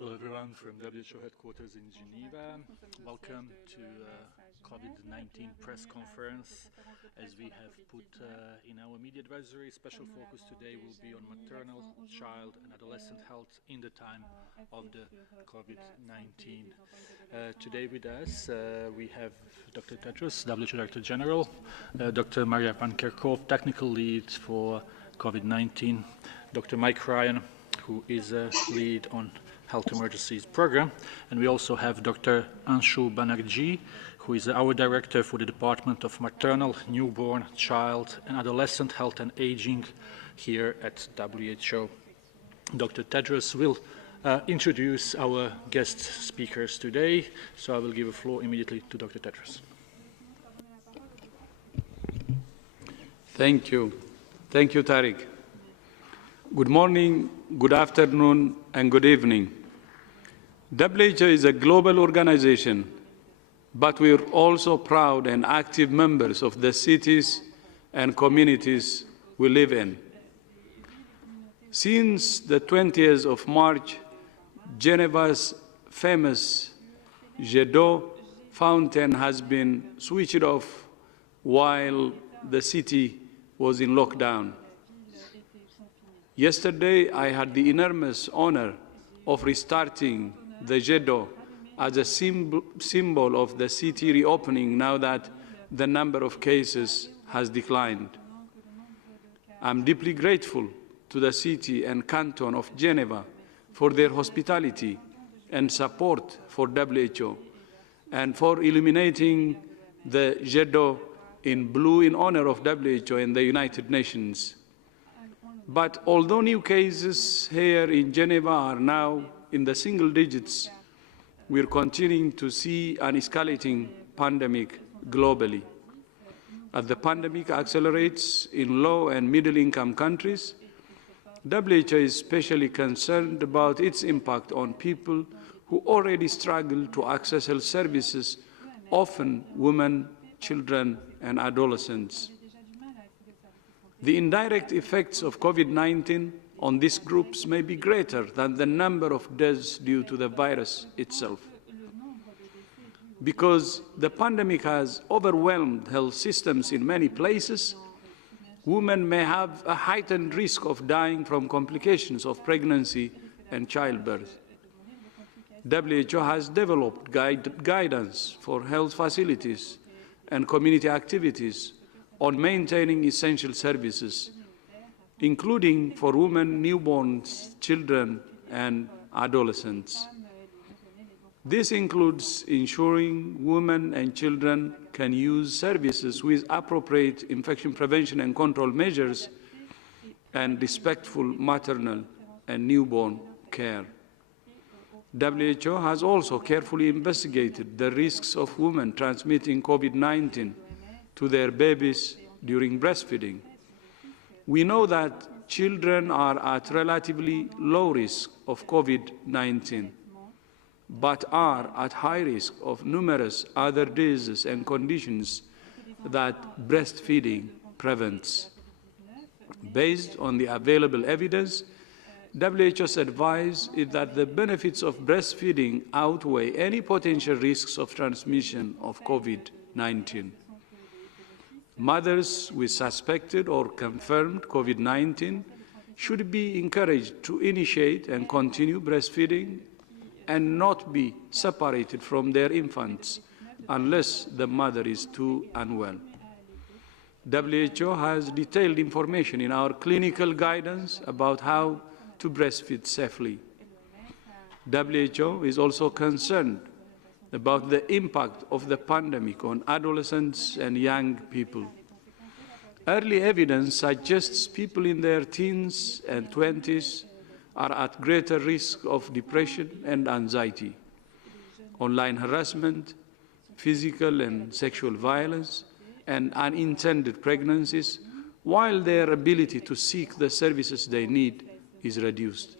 Hello everyone from WHO headquarters in Geneva. Welcome to COVID-19 press conference. As we have put in our media advisory, special focus today will be on maternal, child and adolescent health in the time of the COVID-19. Today with us we have Dr. Tedros, WHO Director General, Dr. Maria Van Kerkhove, Technical Lead for COVID-19, Dr. Mike Ryan, who is a lead on Health Emergencies Program, and we also have Dr. Anshu Banerjee, who is our Director for the Department of Maternal, Newborn, Child and Adolescent Health and Aging here at WHO. Dr. Tedros will introduce our guest speakers today, so I will give the floor immediately to Dr. Tedros. Thank you. Thank you, Tariq. Good morning, good afternoon, and good evening. WHO is a global organization, but we are also proud and active members of the cities and communities we live in. Since the 20th of March, Geneva's famous Jet d'eau fountain has been switched off while the city was in lockdown. Yesterday, I had the enormous honor of restarting the Jet d'eau as a symbol of the city reopening now that the number of cases has declined. I'm deeply grateful to the city and canton of Geneva for their hospitality and support for WHO and for illuminating the Jet d'eau in blue in honor of WHO and the United Nations. But although new cases here in Geneva are now in the single digits, we're continuing to see an escalating pandemic globally. As the pandemic accelerates in low and middle-income countries, WHO is especially concerned about its impact on people who already struggle to access health services, often women, children, and adolescents. The indirect effects of COVID-19 on these groups may be greater than the number of deaths due to the virus itself. Because the pandemic has overwhelmed health systems in many places, women may have a heightened risk of dying from complications of pregnancy and childbirth. WHO has developed guidance for health facilities and community activities on maintaining essential services, including for women, newborns, children, and adolescents. This includes ensuring women and children can use services with appropriate infection prevention and control measures and respectful maternal and newborn care. WHO has also carefully investigated the risks of women transmitting COVID-19 to their babies during breastfeeding. We know that children are at relatively low risk of COVID-19, but are at high risk of numerous other diseases and conditions that breastfeeding prevents. Based on the available evidence, WHO's advice is that the benefits of breastfeeding outweigh any potential risks of transmission of COVID-19. Mothers with suspected or confirmed COVID-19 should be encouraged to initiate and continue breastfeeding and not be separated from their infants unless the mother is too unwell. WHO has detailed information in our clinical guidance about how to breastfeed safely. WHO is also concerned about the impact of the pandemic on adolescents and young people. Early evidence suggests people in their teens and 20s are at greater risk of depression and anxiety, online harassment, physical and sexual violence, and unintended pregnancies, while their ability to seek the services they need is reduced.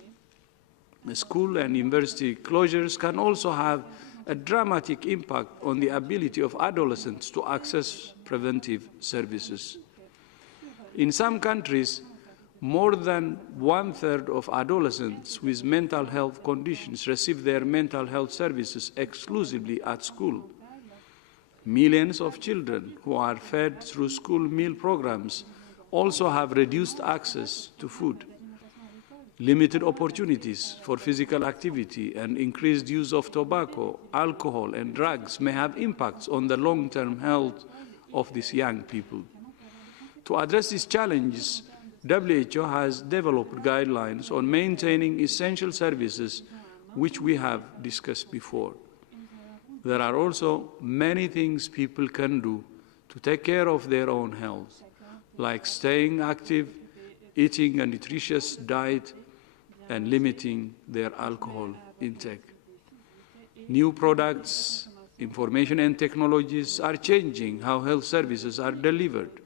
School and university closures can also have a dramatic impact on the ability of adolescents to access preventive services. In some countries, More than 1/3 of adolescents with mental health conditions receive their mental health services exclusively at school. Millions of children who are fed through school meal programs also have reduced access to food. Limited opportunities for physical activity and increased use of tobacco, alcohol, and drugs may have impacts on the long-term health of these young people. To address these challenges, WHO has developed guidelines on maintaining essential services, which we have discussed before. There are also many things people can do to take care of their own health, like staying active, eating a nutritious diet, and limiting their alcohol intake. New products, information and technologies are changing how health services are delivered.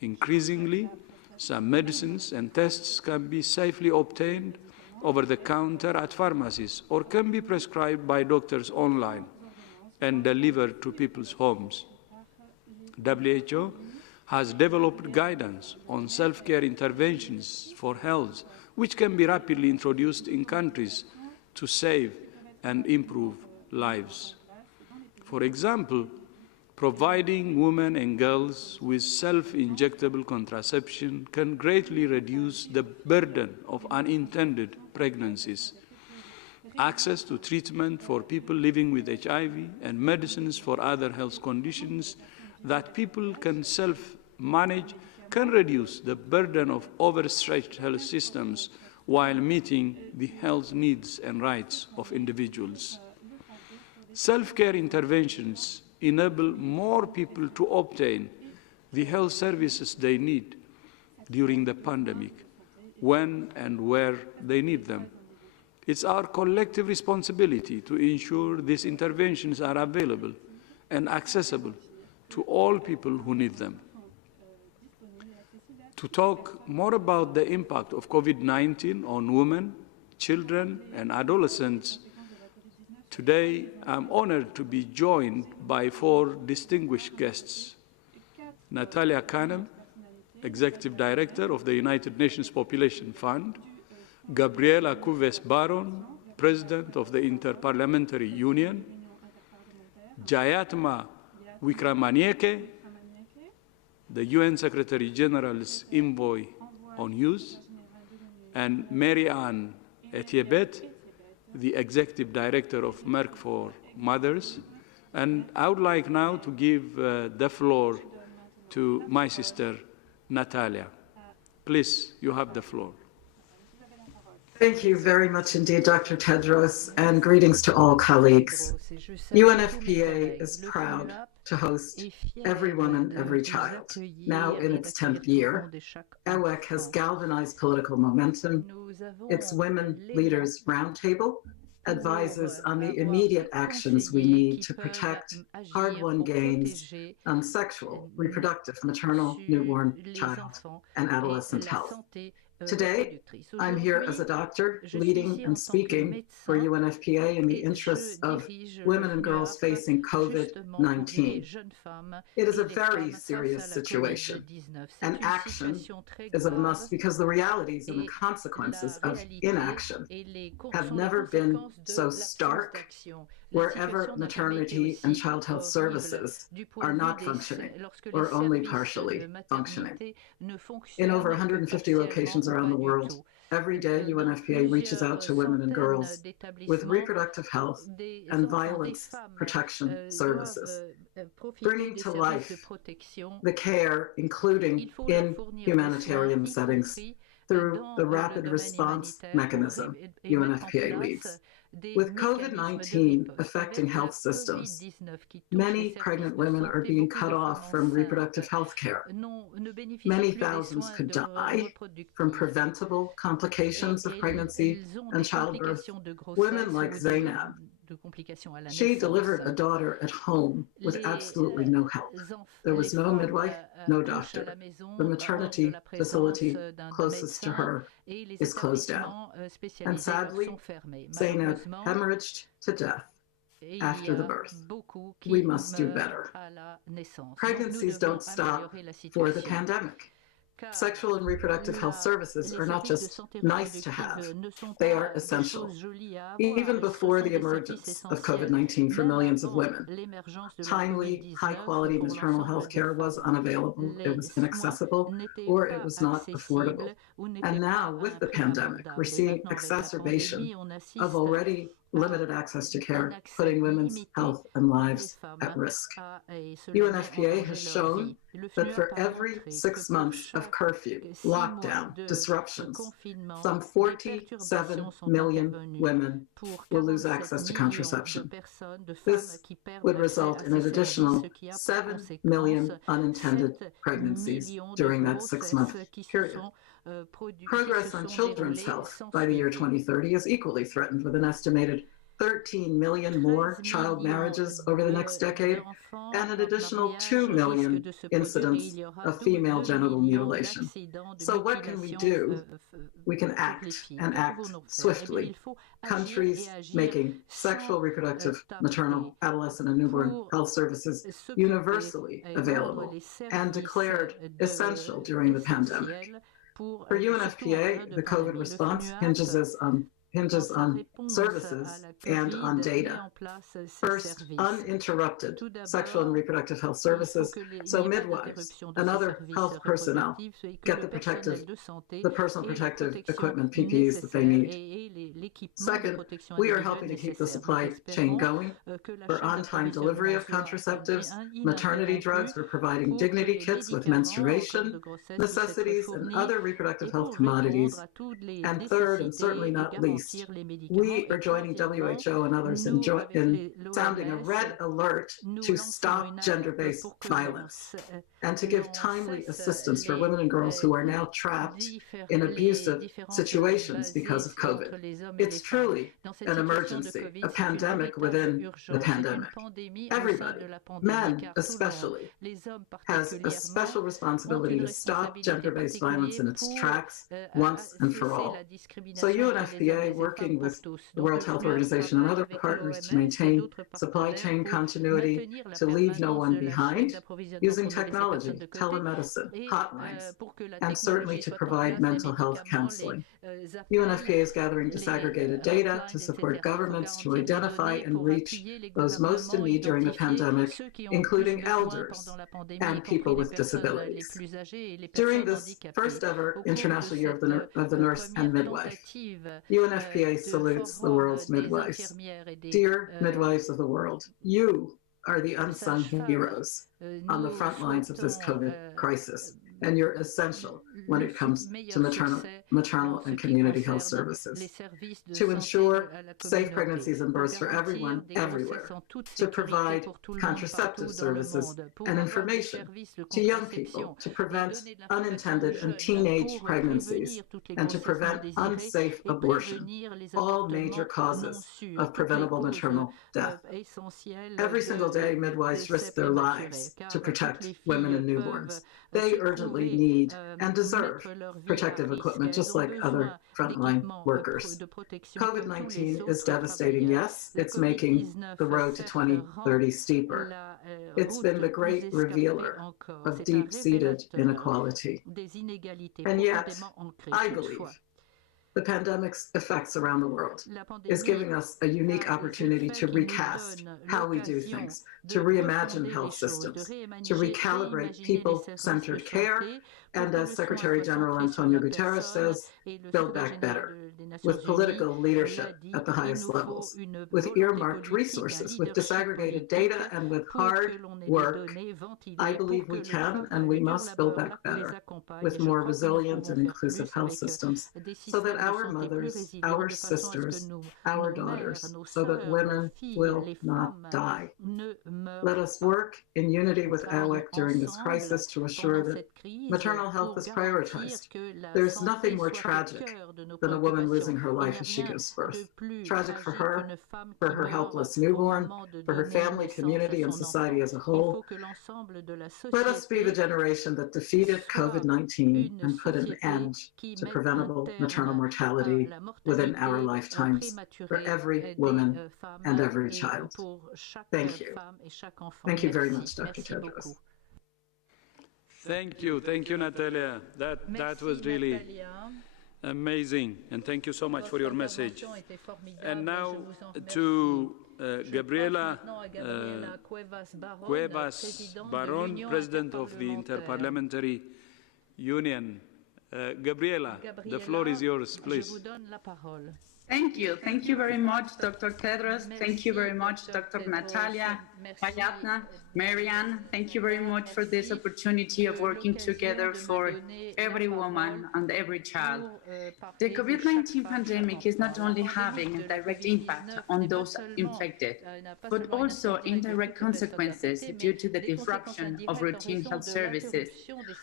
Increasingly, some medicines and tests can be safely obtained over the counter at pharmacies or can be prescribed by doctors online and delivered to people's homes. WHO has developed guidance on self-care interventions for health, which can be rapidly introduced in countries to save and improve lives. For example, providing women and girls with self-injectable contraception can greatly reduce the burden of unintended pregnancies. Access to treatment for people living with HIV and medicines for other health conditions that people can self-manage can reduce the burden of overstretched health systems while meeting the health needs and rights of individuals. Self-care interventions enable more people to obtain the health services they need during the pandemic, when and where they need them. It's our collective responsibility to ensure these interventions are available and accessible to all people who need them. To talk more about the impact of COVID-19 on women, children, and adolescents, today I'm honored to be joined by 4 distinguished guests. Natalia Kanem, Executive Director of the United Nations Population Fund, Gabriela Cuves-Baron, President of the Inter-Parliamentary Union, Jayatma Wickremesinghe, the UN Secretary General's Envoy on Youth, and Mary-Anne Etiebet, the Executive Director of Merck for Mothers. And I would like now to give the floor to my sister, Natalia. Please, you have the floor. Thank you very much indeed, Dr. Tedros, and greetings to all colleagues. UNFPA is proud to host Everyone and Every Child, now in its 10th year. EWEC has galvanized political momentum. Its Women Leaders Roundtable advises on the immediate actions we need to protect hard-won gains on sexual, reproductive, maternal, newborn, child, and adolescent health. Today, I'm here as a doctor, leading and speaking for UNFPA in the interests of women and girls facing COVID-19. It is a very serious situation, and action is a must because the realities and the consequences of inaction have never been so stark wherever maternity and child health services are not functioning or only partially functioning. In over 150 locations around the world, every day UNFPA reaches out to women and girls with reproductive health and violence protection services, bringing to life the care, including in humanitarian settings, through the rapid response mechanism UNFPA leads. With COVID-19 affecting health systems, many pregnant women are being cut off from reproductive health care. Many thousands could die from preventable complications of pregnancy and childbirth. Women like Zainab, she delivered a daughter at home with absolutely no help. There was no midwife, no doctor. The maternity facility closest to her is closed down. And sadly, Zainab hemorrhaged to death after the birth. We must do better. Pregnancies don't stop for the pandemic. Sexual and reproductive health services are not just nice to have, they are essential. Even before the emergence of COVID-19 for millions of women, timely, high-quality maternal health care was unavailable, it was inaccessible, or it was not affordable. And now, with the pandemic, we're seeing exacerbation of already limited access to care, putting women's health and lives at risk. UNFPA has shown that for every 6 months of curfew, lockdown, disruptions, some 47 million women will lose access to contraception. This would result in an additional 7 million unintended pregnancies during that 6-month period. Progress on children's health by the year 2030 is equally threatened, with an estimated 13 million more child marriages over the next decade and an additional 2 million incidents of female genital mutilation. So what can we do? We can act, and act swiftly. Countries making sexual, reproductive, maternal, adolescent, and newborn health services universally available and declared essential during the pandemic. For UNFPA, the COVID response hinges on services and on data. First, uninterrupted sexual and reproductive health services, so midwives and other health personnel get the personal protective equipment, PPEs that they need. Second, we are helping to keep the supply chain going for on-time delivery of contraceptives, maternity drugs. We're providing dignity kits with menstruation necessities and other reproductive health commodities. And third, and certainly not least, we are joining WHO and others in sounding a red alert to stop gender-based violence and to give timely assistance for women and girls who are now trapped in abusive situations because of COVID. It's truly an emergency, a pandemic within the pandemic. Everybody, men especially, has a special responsibility to stop gender-based violence in its tracks once and for all. So UNFPA, working with the World Health Organization and other partners to maintain supply chain continuity, to leave no one behind, using technology, telemedicine, hotlines, and certainly to provide mental health counseling. UNFPA is gathering disaggregated data to support governments to identify and reach those most in need during the pandemic, including elders and people with disabilities. During this first ever International Year of the Nurse and Midwife, UNFPA salutes the world's midwives. Dear midwives of the world, you are the unsung heroes on the front lines of this COVID crisis, and you're essential when it comes to maternal and community health services, to ensure safe pregnancies and births for everyone, everywhere, to provide contraceptive services and information to young people, to prevent unintended and teenage pregnancies, and to prevent unsafe abortion, all major causes of preventable maternal death. Every single day, midwives risk their lives to protect women and newborns. They urgently need and deserve protective equipment, just like other frontline workers. COVID-19 is devastating, yes. It's making the road to 2030 steeper. It's been the great revealer of deep-seated inequality. And yet, I believe the pandemic's effects around the world is giving us a unique opportunity to recast how we do things, to reimagine health systems, to recalibrate people-centered care, and as Secretary General Antonio Guterres says, build back better, with political leadership at the highest levels, with earmarked resources, with disaggregated data, and with hard work. I believe we can and we must build back better, with more resilient and inclusive health systems, so that our mothers, our sisters, our daughters, so that women will not die. Let us work in unity with AWEC during this crisis to assure that maternal health is prioritized. There's nothing more tragic than a woman losing her life as she gives birth. Tragic for her helpless newborn, for her family, community, and society as a whole. Let us be the generation that defeated COVID-19 and put an end to preventable maternal mortality within our lifetimes for every woman and every child. Thank you. Thank you very much, Dr. Tedros. Thank you, Natalia. That was really amazing, and thank you so much for your message. And now to Gabriela Cuevas Baron, President of the Inter-parliamentary Union. Gabriela, the floor is yours, please. Thank you. Thank you very much, Dr. Tedros. Thank you very much, Dr. Natalia, Ayatna, Marianne. Thank you very much for this opportunity of working together for every woman and every child. The COVID-19 pandemic is not only having a direct impact on those infected, but also indirect consequences due to the disruption of routine health services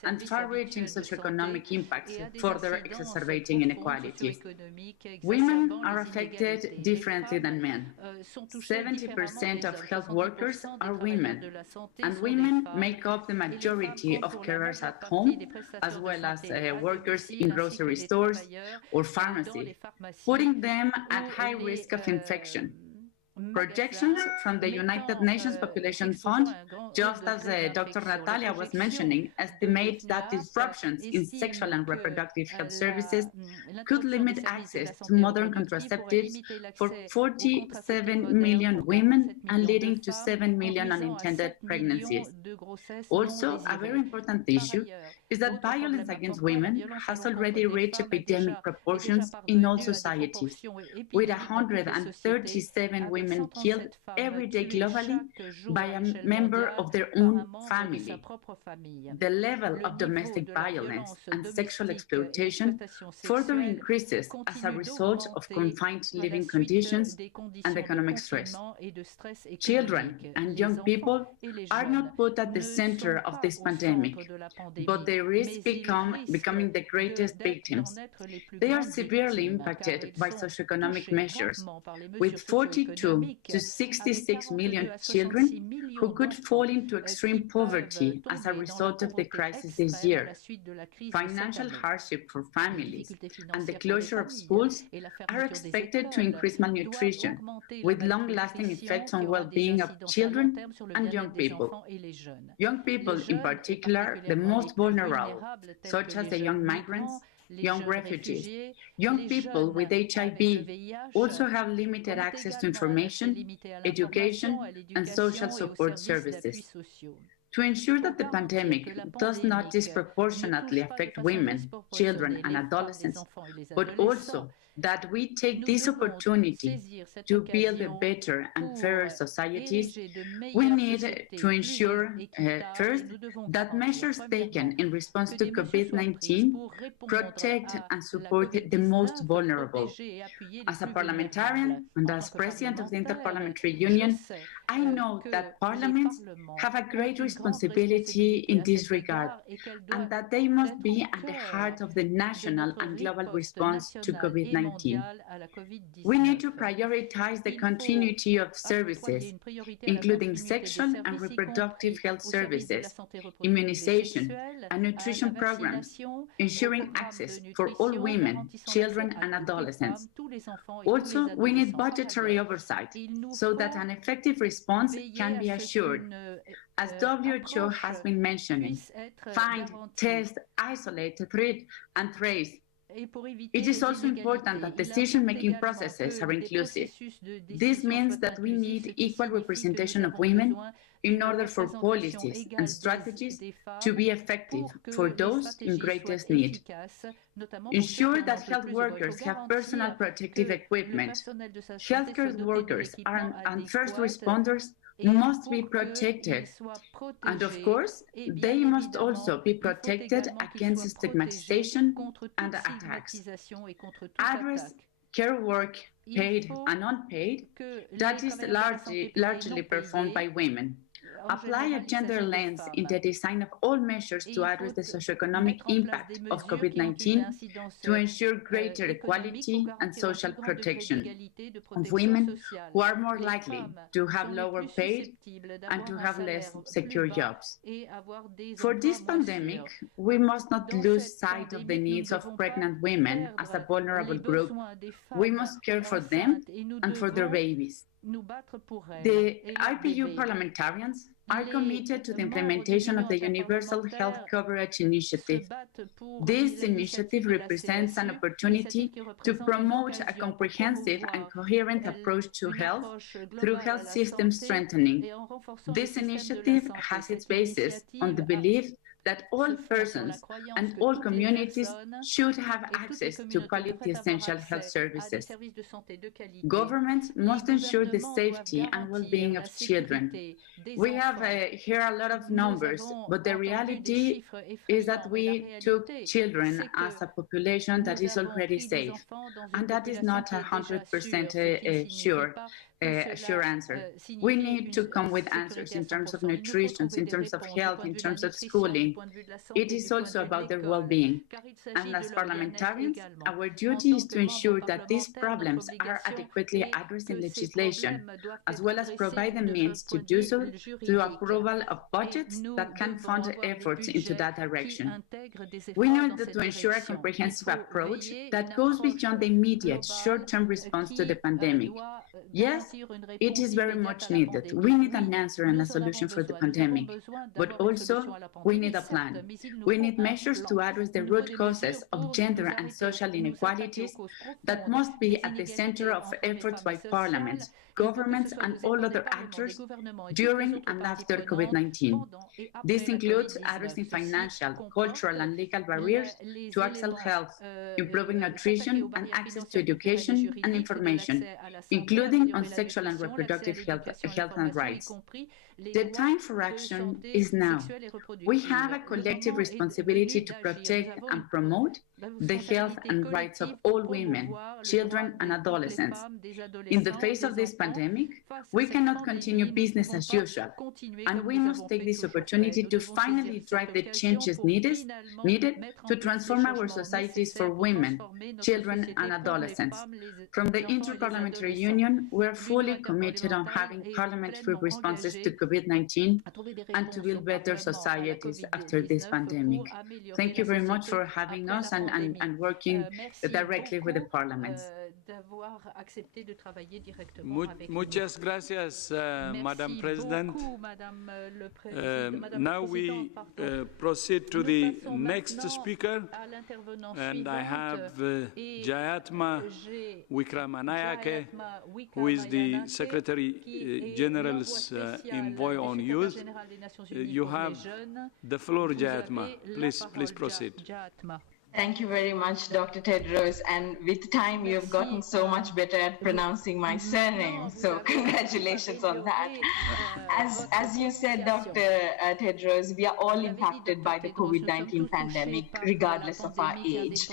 and far-reaching socioeconomic impacts, further exacerbating inequality. Women are affected differently than men. 70% of health workers are women, and women make up the majority of carers at home, as well as workers in grocery stores or pharmacies, putting them at high risk of infection. Projections from the United Nations Population Fund, just as Dr. Natalia was mentioning, estimate that disruptions in sexual and reproductive health services could limit access to modern contraceptives for 47 million women and leading to 7 million unintended pregnancies. Also, a very important issue is that violence against women has already reached epidemic proportions in all societies, with 137 women killed every day globally by a member of their own family. The level of domestic violence and sexual exploitation further increases as a result of confined living conditions and economic stress. Children and young people are not put at the center of this pandemic, but they risk becoming the greatest victims. They are severely impacted by socioeconomic measures, with 42 to 66 million children who could fall into extreme poverty as a result of the crisis this year. Financial hardship for families and the closure of schools are expected to increase malnutrition, with long-lasting effects on well-being of children and young people. Young people in particular, the most vulnerable, such as the young migrants, young refugees, young people with HIV also have limited access to information, education, and social support services. To ensure that the pandemic does not disproportionately affect women, children, and adolescents, but also that we take this opportunity to build a better and fairer societies, we need to ensure, first, that measures taken in response to COVID-19 protect and support the most vulnerable. As a parliamentarian and as president of the Inter-parliamentary Union, I know that parliaments have a great responsibility in this regard, and that they must be at the heart of the national and global response to COVID-19. We need to prioritize the continuity of services, including sexual and reproductive health services, immunization, and nutrition programs, ensuring access for all women, children, and adolescents. Also, we need budgetary oversight so that an effective response can be assured. As WHO has been mentioning, find, test, isolate, treat, and trace. It is also important that decision-making processes are inclusive. This means that we need equal representation of women in order for policies and strategies to be effective for those in greatest need. Ensure that health workers have personal protective equipment. Healthcare workers and first responders must be protected. And of course, they must also be protected against stigmatization and attacks. Address care work, paid and unpaid, that is largely performed by women. Apply a gender lens in the design of all measures to address the socioeconomic impact of COVID-19 to ensure greater equality and social protection of women who are more likely to have lower paid and to have less secure jobs. For this pandemic, we must not lose sight of the needs of pregnant women as a vulnerable group. We must care for them and for their babies. The IPU parliamentarians are committed to the implementation of the Universal Health Coverage Initiative. This initiative represents an opportunity to promote a comprehensive and coherent approach to health through health system strengthening. This initiative has its basis on the belief that all persons and all communities should have access to quality essential health services. Governments must ensure the safety and well-being of children. We have here a lot of numbers, but the reality is that we took children as a population that is already safe, and that is not 100% sure answer. We need to come with answers in terms of nutrition, in terms of health, in terms of schooling. It is also about their well-being. And as parliamentarians, our duty is to ensure that these problems are adequately addressed in legislation, as well as provide the means to do so through approval of budgets that can fund efforts into that direction. We know that to ensure a comprehensive approach that goes beyond the immediate short-term response to the pandemic. Yes, it is very much needed. We need an answer and a solution for the pandemic, but also we need a plan. We need measures to address the root causes of gender and social inequalities that must be at the center of efforts by parliaments, governments, and all other actors during and after COVID-19. This includes addressing financial, cultural, and legal barriers to access health, improving nutrition and access to education and information, including on sexual and reproductive health and rights. The time for action is now. We have a collective responsibility to protect and promote the health and rights of all women, children, and adolescents. In the face of this pandemic, we cannot continue business as usual, and we must take this opportunity to finally drive the changes needed to transform our societies for women, children, and adolescents. From the Inter-parliamentary Union, we're fully committed on having parliamentary responses to COVID-19 and to build better societies after this pandemic. Thank you very much for having us and working directly with the parliaments. Muchas gracias, Madam President. Now we proceed to the next speaker, and I have Jayatma Wickramanayake, who is the Secretary General's envoy on youth. You have the floor, Jayatma. Please proceed. Thank you very much, Dr. Tedros. And with time, you have gotten so much better at pronouncing my surname. So congratulations on that. As you said, Dr. Tedros, we are all impacted by the COVID-19 pandemic, regardless of our age.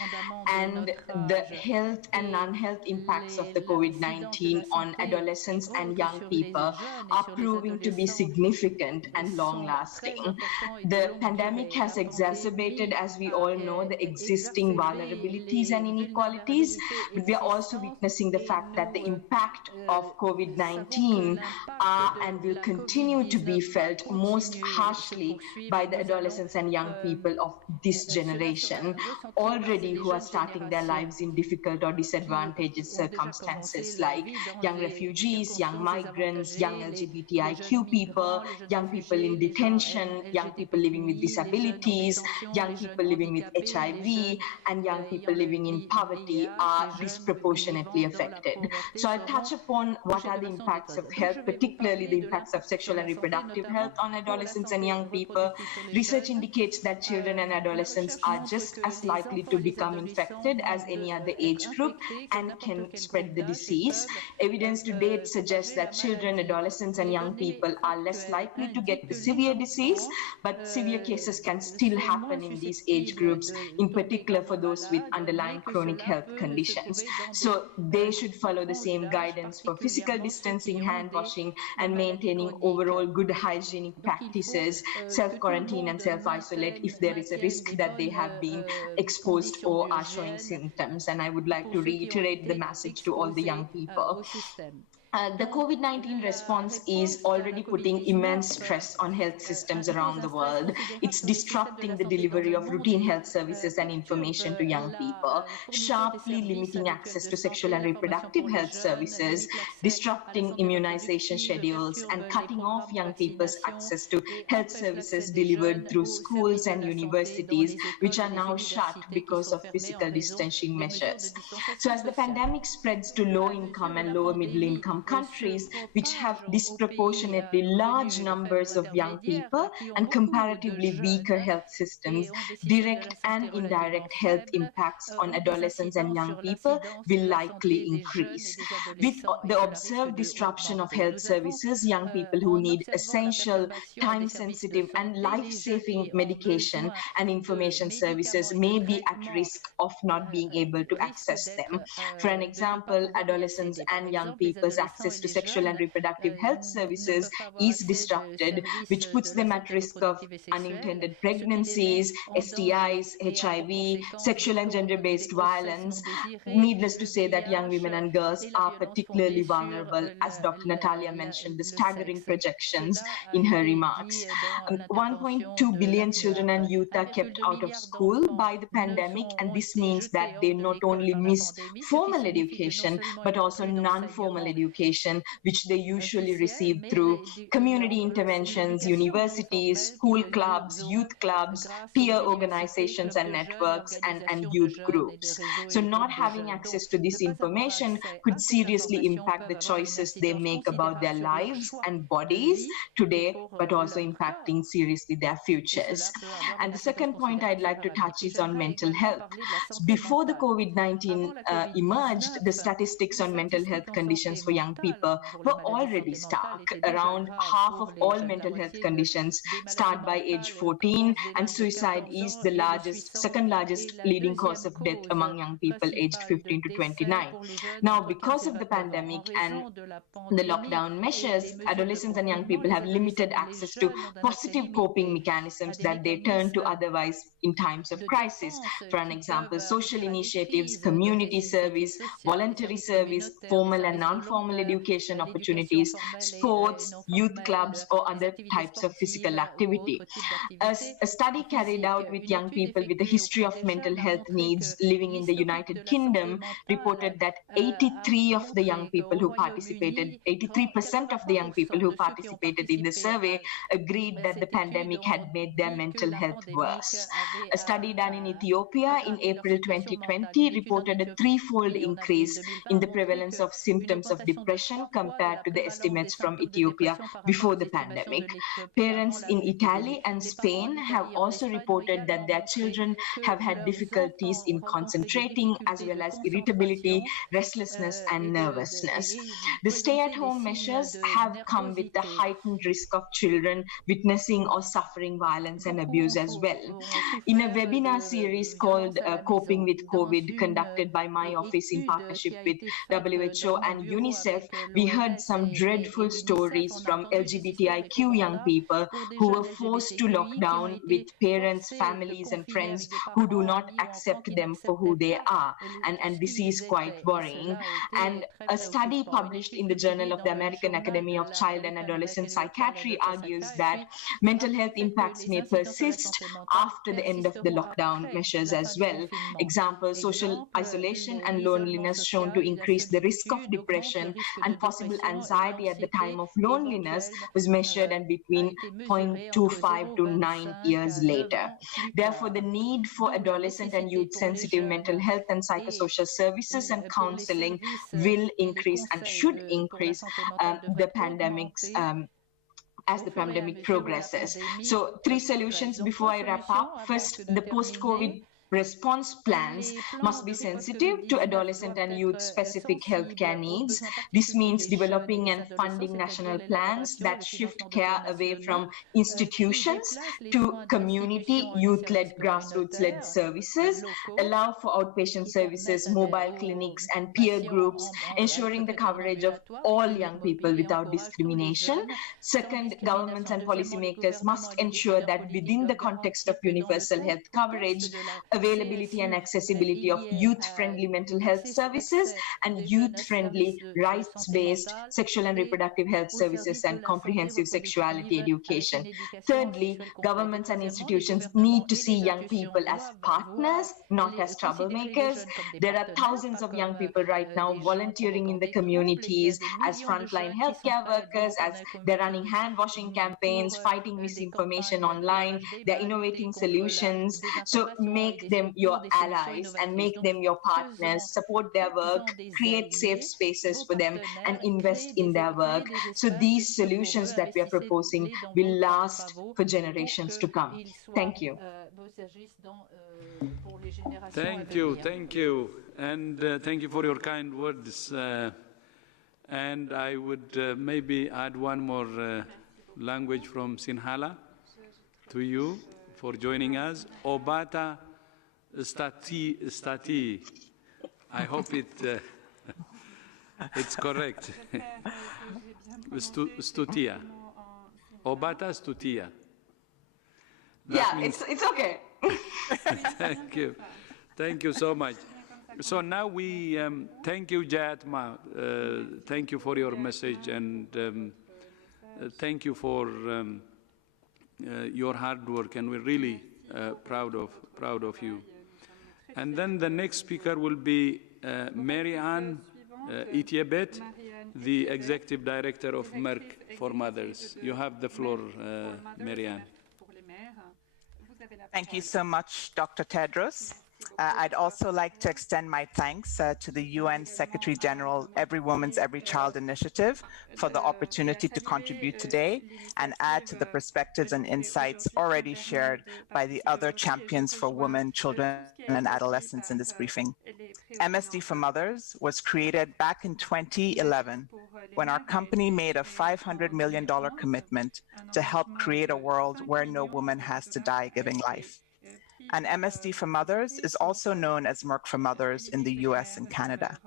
And the health and non-health impacts of the COVID-19 on adolescents and young people are proving to be significant and long-lasting. The pandemic has exacerbated, as we all know, the existing vulnerabilities and inequalities, but we are also witnessing the fact that the impact of COVID-19 are and will continue to be felt most harshly by the adolescents and young people of this generation, already who are starting their lives in difficult or disadvantaged circumstances, like young refugees, young migrants, young LGBTIQ people, young people in detention, young people living with disabilities, young people living with HIV, and young people living in poverty are disproportionately affected. So I'll touch upon what are the impacts of health, particularly the impacts of sexual and reproductive health on adolescents and young people. Research indicates that children and adolescents are just as likely to become infected as any other age group and can spread the disease. Evidence to date suggests that children, adolescents, and young people are less likely to get the severe disease, but severe cases can still happen in these age groups, in particular for those with underlying chronic health conditions. So they should follow the same guidance for physical distancing, hand washing, and maintaining overall good hygienic practices, self-quarantine and self-isolate if there is a risk that they have been exposed or are showing symptoms. And I would like to reiterate the message to all the young people. The COVID-19 response is already putting immense stress on health systems around the world. It's disrupting the delivery of routine health services and information to young people, sharply limiting access to sexual and reproductive health services, disrupting immunization schedules, and cutting off young people's access to health services delivered through schools and universities, which are now shut because of physical distancing measures. So as the pandemic spreads to low-income and lower middle-income countries, which have disproportionately large numbers of young people and comparatively weaker health systems, direct and indirect health impacts on adolescents and young people will likely increase. With the observed disruption of health services, young people who need essential, time-sensitive and life-saving medication and information services may be at risk of not being able to access them. For an example, adolescents and young people's access to sexual and reproductive health services is disrupted, which puts them at risk of unintended pregnancies, STIs, HIV, sexual and gender-based violence. Needless to say that young women and girls are particularly vulnerable, as Dr. Natalia mentioned the staggering projections in her remarks. 1.2 billion children and youth are kept out of school by the pandemic, and this means that they not only miss formal education, but also non-formal education, which they usually receive through community interventions, universities, school clubs, youth clubs, peer organizations and networks, and youth groups. So not having access to this information could seriously impact the choices they make about their lives and bodies today, but also impacting seriously their futures. And the second point I'd like to touch is on mental health. So before the COVID-19 emerged, the statistics on mental health conditions for young people were already stark. Around half of all mental health conditions start by age 14, and suicide is the second largest leading cause of death among young people aged 15 to 29. Now, because of the pandemic and the lockdown measures, adolescents and young people have limited access to positive coping mechanisms that they turn to otherwise in times of crisis. For an example, social initiatives, community service, voluntary service, formal and non-formal education opportunities, sports, youth clubs, or other types of physical activity. A study carried out with young people with a history of mental health needs living in the United Kingdom reported that 83% of the young people who participated in the survey agreed that the pandemic had made their mental health worse. A study done in Ethiopia in April 2020 reported a threefold increase in the prevalence of symptoms of depression compared to the estimates from Ethiopia before the pandemic. Parents in Italy and Spain have also reported that their children have had difficulties in concentrating, as well as irritability, restlessness, and nervousness. The stay-at-home measures have come with the heightened risk of children witnessing or suffering violence and abuse as well. In a webinar series called Coping with COVID, conducted by my office in partnership with WHO and UNICEF, we heard some dreadful stories from LGBTIQ young people who were forced to lock down with parents, families, and friends who do not accept them for who they are. And this is quite worrying. And a study published in the Journal of the American Academy of Child and Adolescent Psychiatry argues that mental health impacts may persist after the end of the lockdown measures as well. Example, social isolation and loneliness shown to increase the risk of depression and possible anxiety at the time of loneliness was measured and between 0.25 to 9 years later. Therefore, the need for adolescent and youth-sensitive mental health and psychosocial services and counseling will increase and should increase as the pandemic progresses. So 3 solutions before I wrap up. First, the post-COVID response plans must be sensitive to adolescent and youth-specific healthcare needs. This means developing and funding national plans that shift care away from institutions to community, youth-led, grassroots-led services, allow for outpatient services, mobile clinics, and peer groups, ensuring the coverage of all young people without discrimination. Second, governments and policymakers must ensure that within the context of universal health coverage, availability and accessibility of youth-friendly mental health services and youth-friendly rights-based sexual and reproductive health services and comprehensive sexuality education. Thirdly, governments and institutions need to see young people as partners, not as troublemakers. There are thousands of young people right now volunteering in the communities as frontline healthcare workers, as they're running hand-washing campaigns, fighting misinformation online, they're innovating solutions. So make them your allies and make them your partners, support their work, create safe spaces for them, and invest in their work. So these solutions that we are proposing will last for generations to come. Thank you. Thank you, and thank you for your kind words. And I would maybe add one more language from Sinhala to you for joining us. Obata stati. I hope it's correct. Stutia. Obata stutia. Yeah, it's okay. Thank you. Thank you so much. So now we thank you, Jatma. Thank you for your message, and thank you for your hard work, and we're really proud of you. And then the next speaker will be Mary-Ann Itiebet, the Executive Director of Merck for Mothers. You have the floor, Mary-Ann. Thank you so much, Dr. Tedros. I'd also like to extend my thanks to the UN Secretary General Every Woman's Every Child initiative for the opportunity to contribute today and add to the perspectives and insights already shared by the other champions for women, children, and adolescents in this briefing. MSD for Mothers was created back in 2011 when our company made a $500 million commitment to help create a world where no woman has to die giving life. And MSD for Mothers is also known as Merck for Mothers in the US and Canada.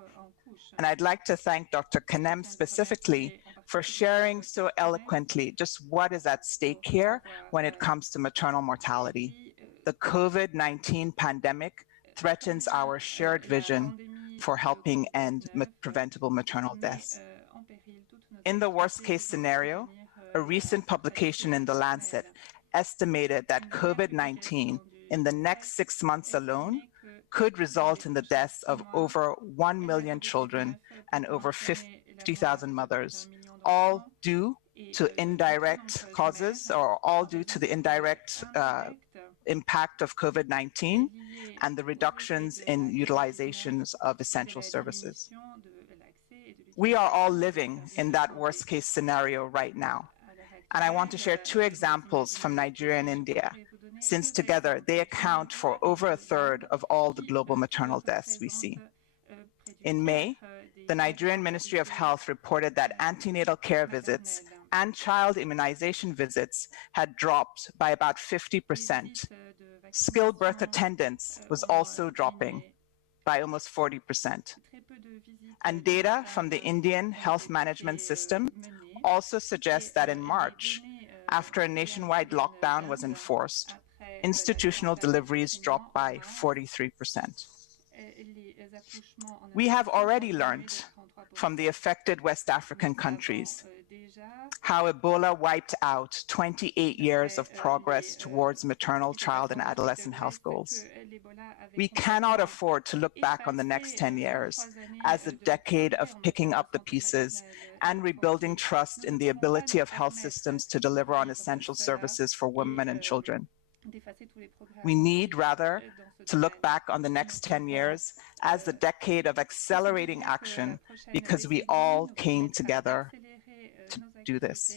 And I'd like to thank Dr. Kanem specifically for sharing so eloquently just what is at stake here when it comes to maternal mortality. The COVID-19 pandemic threatens our shared vision for helping end preventable maternal deaths. In the worst case scenario, a recent publication in The Lancet estimated that COVID-19 in the next 6 months alone could result in the deaths of over 1 million children and over 50,000 mothers, all due to indirect causes or all due to the indirect impact of COVID-19 and the reductions in utilizations of essential services. We are all living in that worst case scenario right now. And I want to share 2 examples from Nigeria and India, since together they account for over a third of all the global maternal deaths we see. In May, the Nigerian Ministry of Health reported that antenatal care visits and child immunization visits had dropped by about 50%. Skilled birth attendance was also dropping by almost 40%. And data from the Indian health management system also suggests that in March, after a nationwide lockdown was enforced, institutional deliveries dropped by 43%. We have already learned from the affected West African countries how Ebola wiped out 28 years of progress towards maternal, child, and adolescent health goals. We cannot afford to look back on the next 10 years as a decade of picking up the pieces and rebuilding trust in the ability of health systems to deliver on essential services for women and children. We need, rather, to look back on the next 10 years as the decade of accelerating action because we all came together to do this.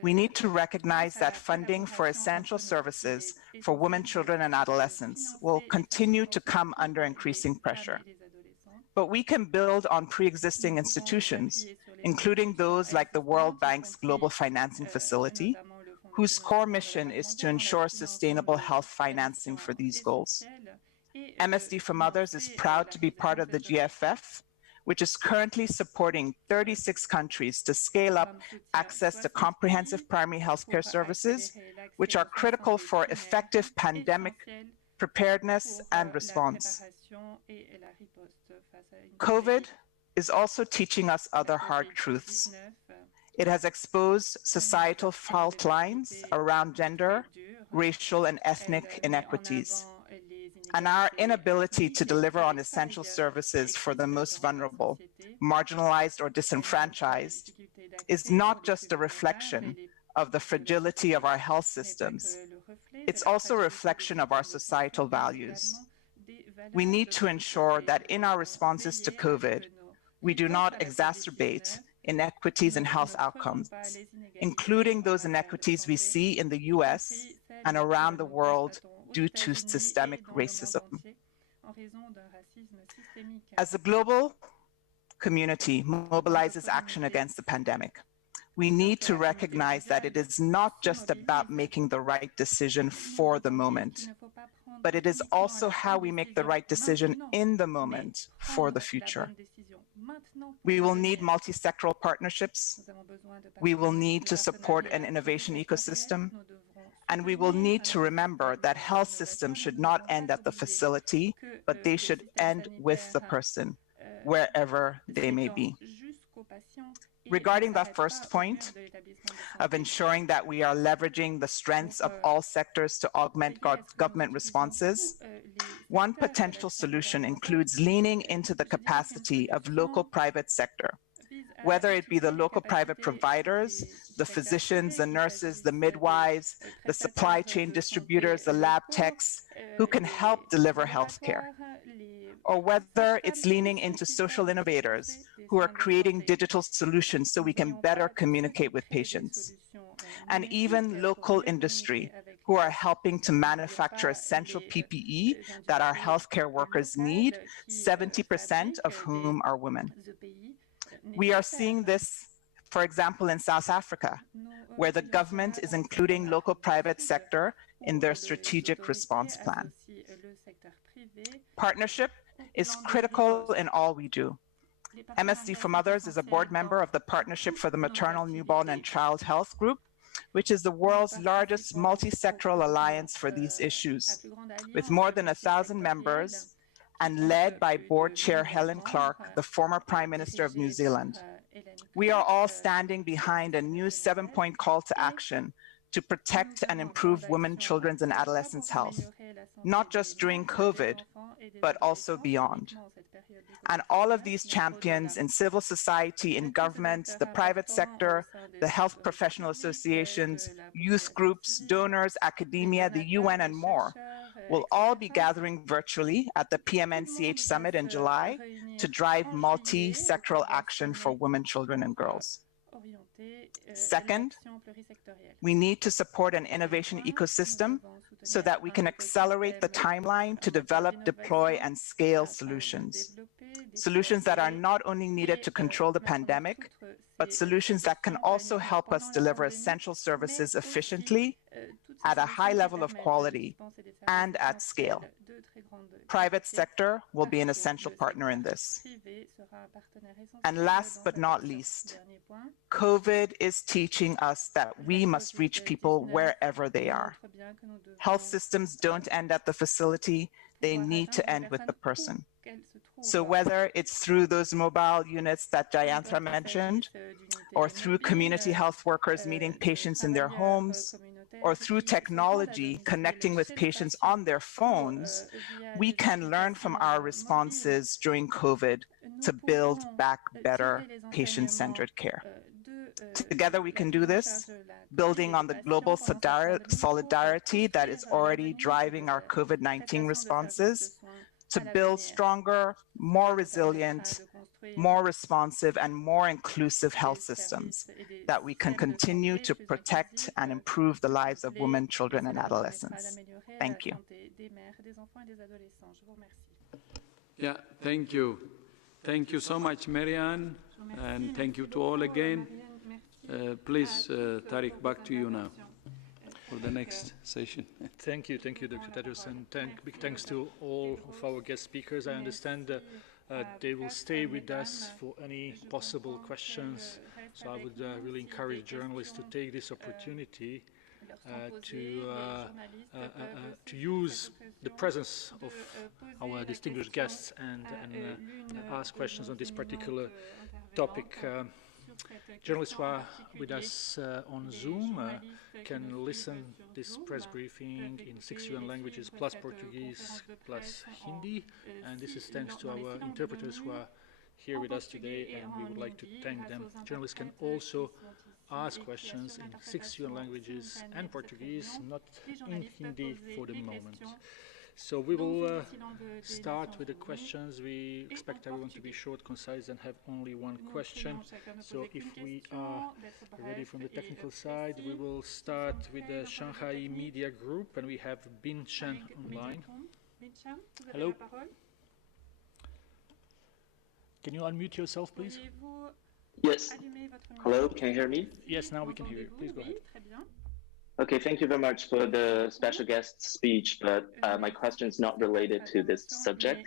We need to recognize that funding for essential services for women, children, and adolescents will continue to come under increasing pressure. But we can build on pre-existing institutions, including those like the World Bank's Global Financing Facility, whose core mission is to ensure sustainable health financing for these goals. MSD for Mothers is proud to be part of the GFF, which is currently supporting 36 countries to scale up access to comprehensive primary healthcare services, which are critical for effective pandemic preparedness and response. COVID is also teaching us other hard truths. It has exposed societal fault lines around gender, racial, and ethnic inequities, and our inability to deliver on essential services for the most vulnerable, marginalized, or disenfranchised is not just a reflection of the fragility of our health systems. It's also a reflection of our societal values. We need to ensure that in our responses to COVID, we do not exacerbate inequities in health outcomes, including those inequities we see in the US and around the world due to systemic racism. As the global community mobilizes action against the pandemic, we need to recognize that it is not just about making the right decision for the moment, but it is also how we make the right decision in the moment for the future. We will need multi-sectoral partnerships. We will need to support an innovation ecosystem. And we will need to remember that health systems should not end at the facility, but they should end with the person, wherever they may be. Regarding that first point of ensuring that we are leveraging the strengths of all sectors to augment government responses, one potential solution includes leaning into the capacity of local private sector, whether it be the local private providers, the physicians, the nurses, the midwives, the supply chain distributors, the lab techs, who can help deliver healthcare, or whether it's leaning into social innovators who are creating digital solutions so we can better communicate with patients, and even local industry who are helping to manufacture essential PPE that our healthcare workers need, 70% of whom are women. We are seeing this, for example, in South Africa, where the government is including local private sector in their strategic response plan. Partnership is critical in all we do. MSD for Mothers is a board member of the Partnership for the Maternal, Newborn, and Child Health Group, which is the world's largest multi-sectoral alliance for these issues, with more than 1,000 members and led by board chair Helen Clark, the former Prime Minister of New Zealand. We are all standing behind a new 7-point call to action to protect and improve women, children's, and adolescents' health, not just during COVID, but also beyond. And all of these champions in civil society, in government, the private sector, the health professional associations, youth groups, donors, academia, the UN, and more, will all be gathering virtually at the PMNCH Summit in July to drive multi-sectoral action for women, children, and girls. Second, we need to support an innovation ecosystem so that we can accelerate the timeline to develop, deploy, and scale solutions. Solutions that are not only needed to control the pandemic, but solutions that can also help us deliver essential services efficiently, at a high level of quality, and at scale. Private sector will be an essential partner in this. And last but not least, COVID is teaching us that we must reach people wherever they are. Health systems don't end at the facility, they need to end with the person. So whether it's through those mobile units that Jayanthra mentioned, or through community health workers meeting patients in their homes, or through technology connecting with patients on their phones, we can learn from our responses during COVID to build back better patient-centered care. Together we can do this, building on the global solidarity that is already driving our COVID-19 responses, to build stronger, more resilient, more responsive, and more inclusive health systems that we can continue to protect and improve the lives of women, children, and adolescents. Thank you. Yeah, thank you. Thank you so much, Marianne, and thank you to all again. Please, Tariq, back to you now for the next session. Thank you, Dr. Tedros, and big thanks to all of our guest speakers. I understand they will stay with us for any possible questions, so I would really encourage journalists to take this opportunity to use the presence of our distinguished guests and ask questions on this particular topic. Journalists who are with us on Zoom can listen this press briefing in 6 UN languages plus Portuguese plus Hindi, and this is thanks to our interpreters who are here with us today, and we would like to thank them. Journalists can also ask questions in 6 UN languages and Portuguese, not in Hindi for the moment. So we will start with the questions. We expect everyone to be short, concise, and have only one question. So if we are ready from the technical side, we will start with the Shanghai Media Group, and we have Bin Chen online. Hello. Can you unmute yourself, please? Yes. Hello, can you hear me? Yes, now we can hear you. Please go ahead. Okay, thank you very much for the special guest speech, but my question is not related to this subject.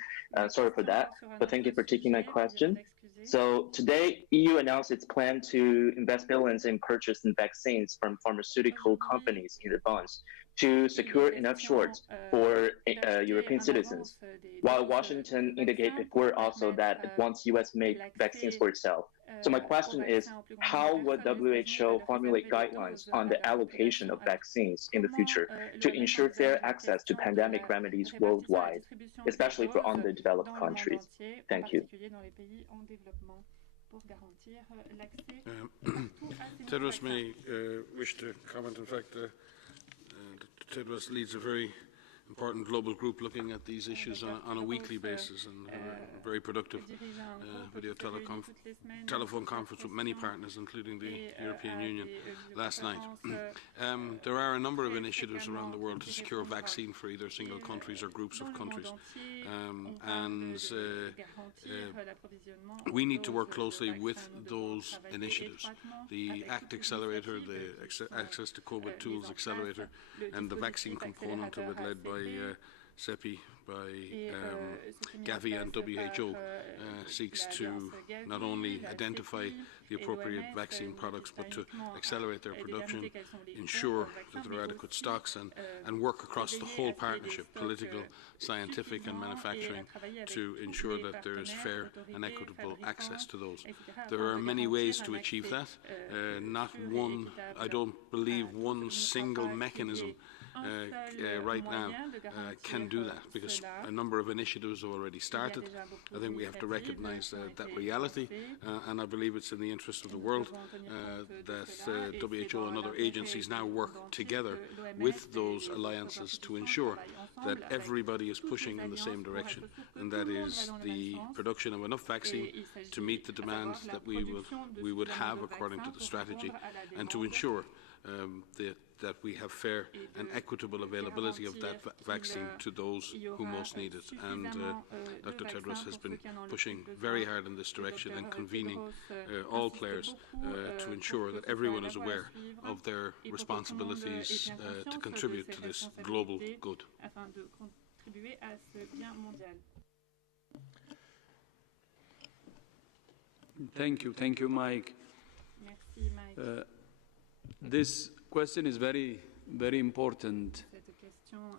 Sorry for that, but thank you for taking my question. So today, EU announced its plan to invest billions in purchasing vaccines from pharmaceutical companies in advance to secure enough shots for European citizens, while Washington indicated before also that it wants US make vaccines for itself. So my question is, how would WHO formulate guidelines on the allocation of vaccines in the future to ensure fair access to pandemic remedies worldwide, especially for underdeveloped countries? Thank you. Tedros may wish to comment. In fact, Tedros leads a very important global group looking at these issues on a weekly basis, and a very productive video telephone conference with many partners, including the European Union last night. There are a number of initiatives around the world to secure vaccine for either single countries or groups of countries, and we need to work closely with those initiatives. The ACT Accelerator, the Access to COVID Tools Accelerator, and the vaccine component of it led by CEPI, by Gavi and WHO, seeks to not only identify the appropriate vaccine products, but to accelerate their production, ensure that there are adequate stocks, and work across the whole partnership, political, scientific and manufacturing, to ensure that there is fair and equitable access to those. There are many ways to achieve that. Not one, I don't believe one single mechanism right now can do that, because a number of initiatives have already started. I think we have to recognize that reality, and I believe it's in the interest of the world that WHO and other agencies now work together with those alliances to ensure that everybody is pushing in the same direction, and that is the production of enough vaccine to meet the demand that we would have according to the strategy, and to ensure that we have fair and equitable availability of that vaccine to those who most need it. And Dr. Tedros has been pushing very hard in this direction and convening all players to ensure that everyone is aware of their responsibilities to contribute to this global good. Thank you, Mike. This question is very, very important,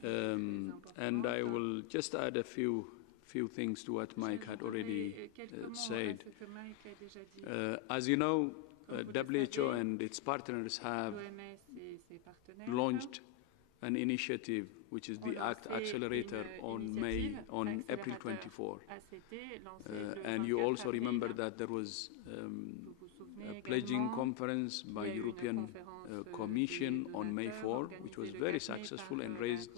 and I will just add a few things to what Mike had already said. As you know, WHO and its partners have launched an initiative, which is the ACT Accelerator, on April 24. And you also remember that there was a pledging conference by European Commission on May 4, which was very successful and raised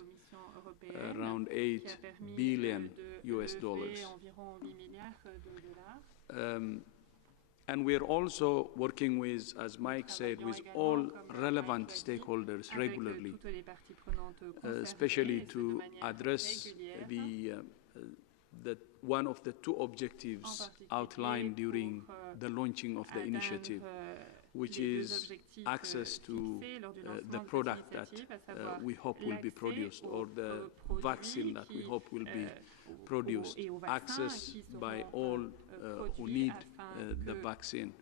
around $8 billion US. And we're also working with, as Mike said, with all relevant stakeholders regularly, especially to address one of the two objectives outlined during the launching of the initiative, which is access to the product that we hope will be produced, or the vaccine that we hope will be produced, access by all who need the vaccine.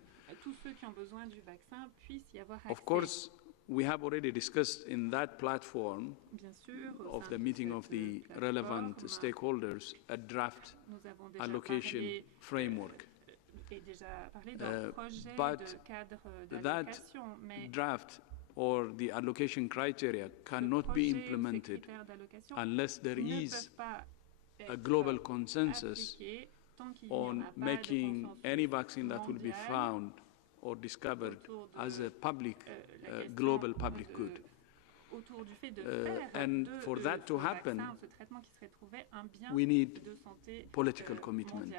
Of course, we have already discussed in that platform of the meeting of the relevant stakeholders a draft allocation framework. But that draft or the allocation criteria cannot be implemented unless there is a global consensus on making any vaccine that will be found or discovered as a public, global public good. And for that to happen, we need political commitment.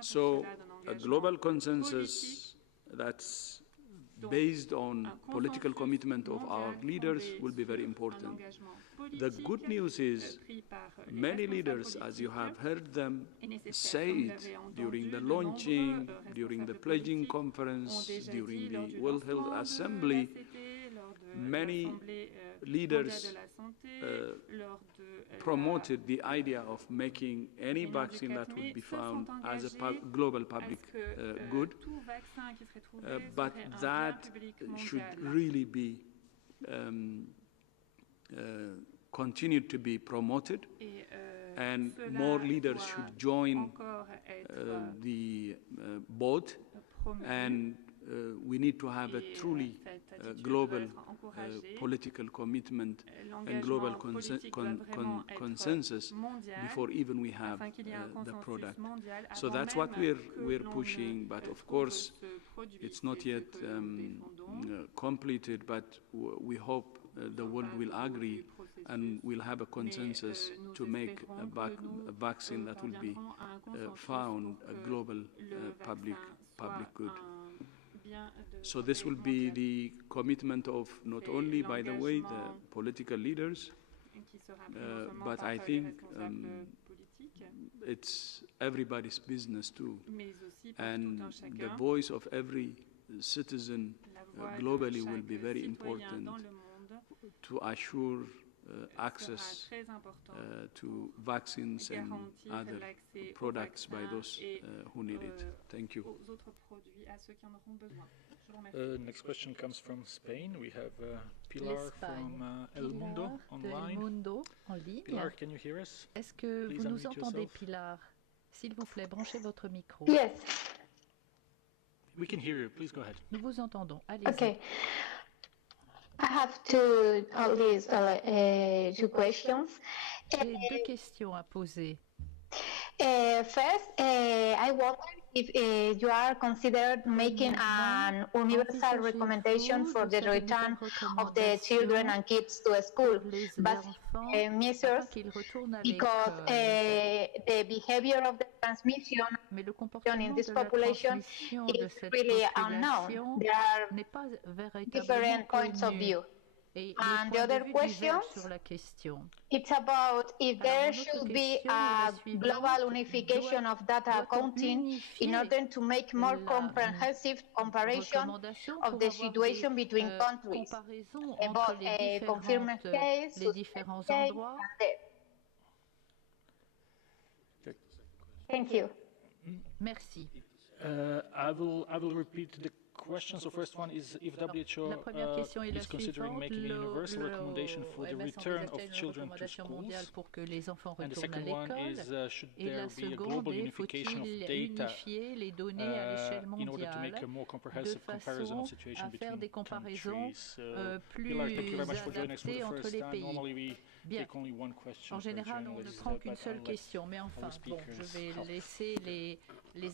So a global consensus that's based on political commitment of our leaders will be very important. The good news is many leaders, as you have heard them say it during the launching, during the pledging conference, during the World Health Assembly, many leaders promoted the idea of making any vaccine that would be found as a global public good, but that should really be continued to be promoted, and more leaders should join the boat, and we need to have a truly global political commitment and global consensus before even we have the product. So that's what we're pushing, but of course it's not yet completed, but we hope the world will agree and we'll have a consensus to make a vaccine that will be found a global public good. So this will be the commitment of not only, by the way, the political leaders, but I think it's everybody's business too. And the voice of every citizen globally will be very important to assure access to vaccines and other products by those who need it. Thank you. Next question comes from Spain. We have Pilar from El Mundo online. Pilar, can you hear us? Est-ce que vous nous entendez, Pilar? S'il vous plaît, branchez votre micro. Yes. We can hear you. Please go ahead. Nous vous entendons. Allez-y. Okay. I have two questions. J'ai deux questions à poser. First, I wonder if you are considered making an universal recommendation for the return of the children and kids to school, but measures because the behavior of the transmission in this population is really unknown. There are different points of view. And the other question, it's about if there should be a global unification of data accounting in order to make more comprehensive comparison of the situation between countries, about confirmed case, suspected case, and death. Thank you. Merci. I will repeat the question. So first one is if WHO is considering making a universal recommendation for the return of children to schools. And the second one is should there be a global unification of data in order to make a more comprehensive comparison of situation between countries. Pilar, thank you very much for joining us for the first time. Normally we take only one question. En général, on ne prend qu'une seule question, mais enfin, bon, je vais laisser les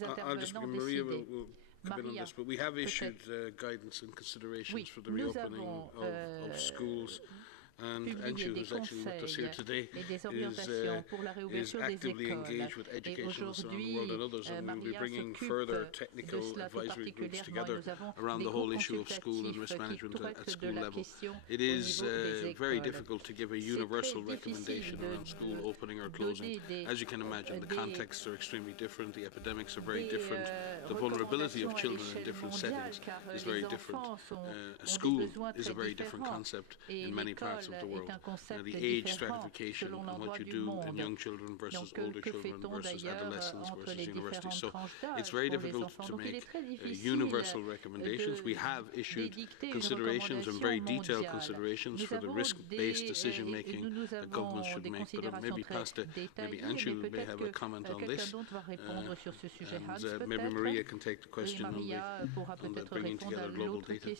intervenants décider. Maria, but we have issued guidance and considerations for the reopening of schools. And Enchu, who's actually with us here today, is actively engaged with educationalists around the world and others, and we'll be bringing further technical advisory groups together around the whole issue of school and risk management at school level. It is very difficult to give a universal recommendation around school opening or closing. As you can imagine, the contexts are extremely different, the epidemics are very different, the vulnerability of children in different settings is very different. A school is a very different concept in many parts of the world. The age stratification and what you do in young children versus older children versus adolescents versus universities. So it's very difficult to make universal recommendations. We have issued considerations and very detailed considerations for the risk-based decision-making that governments should make. But maybe maybe Anshu may have a comment on this, and maybe Maria can take the question on the bringing together global data.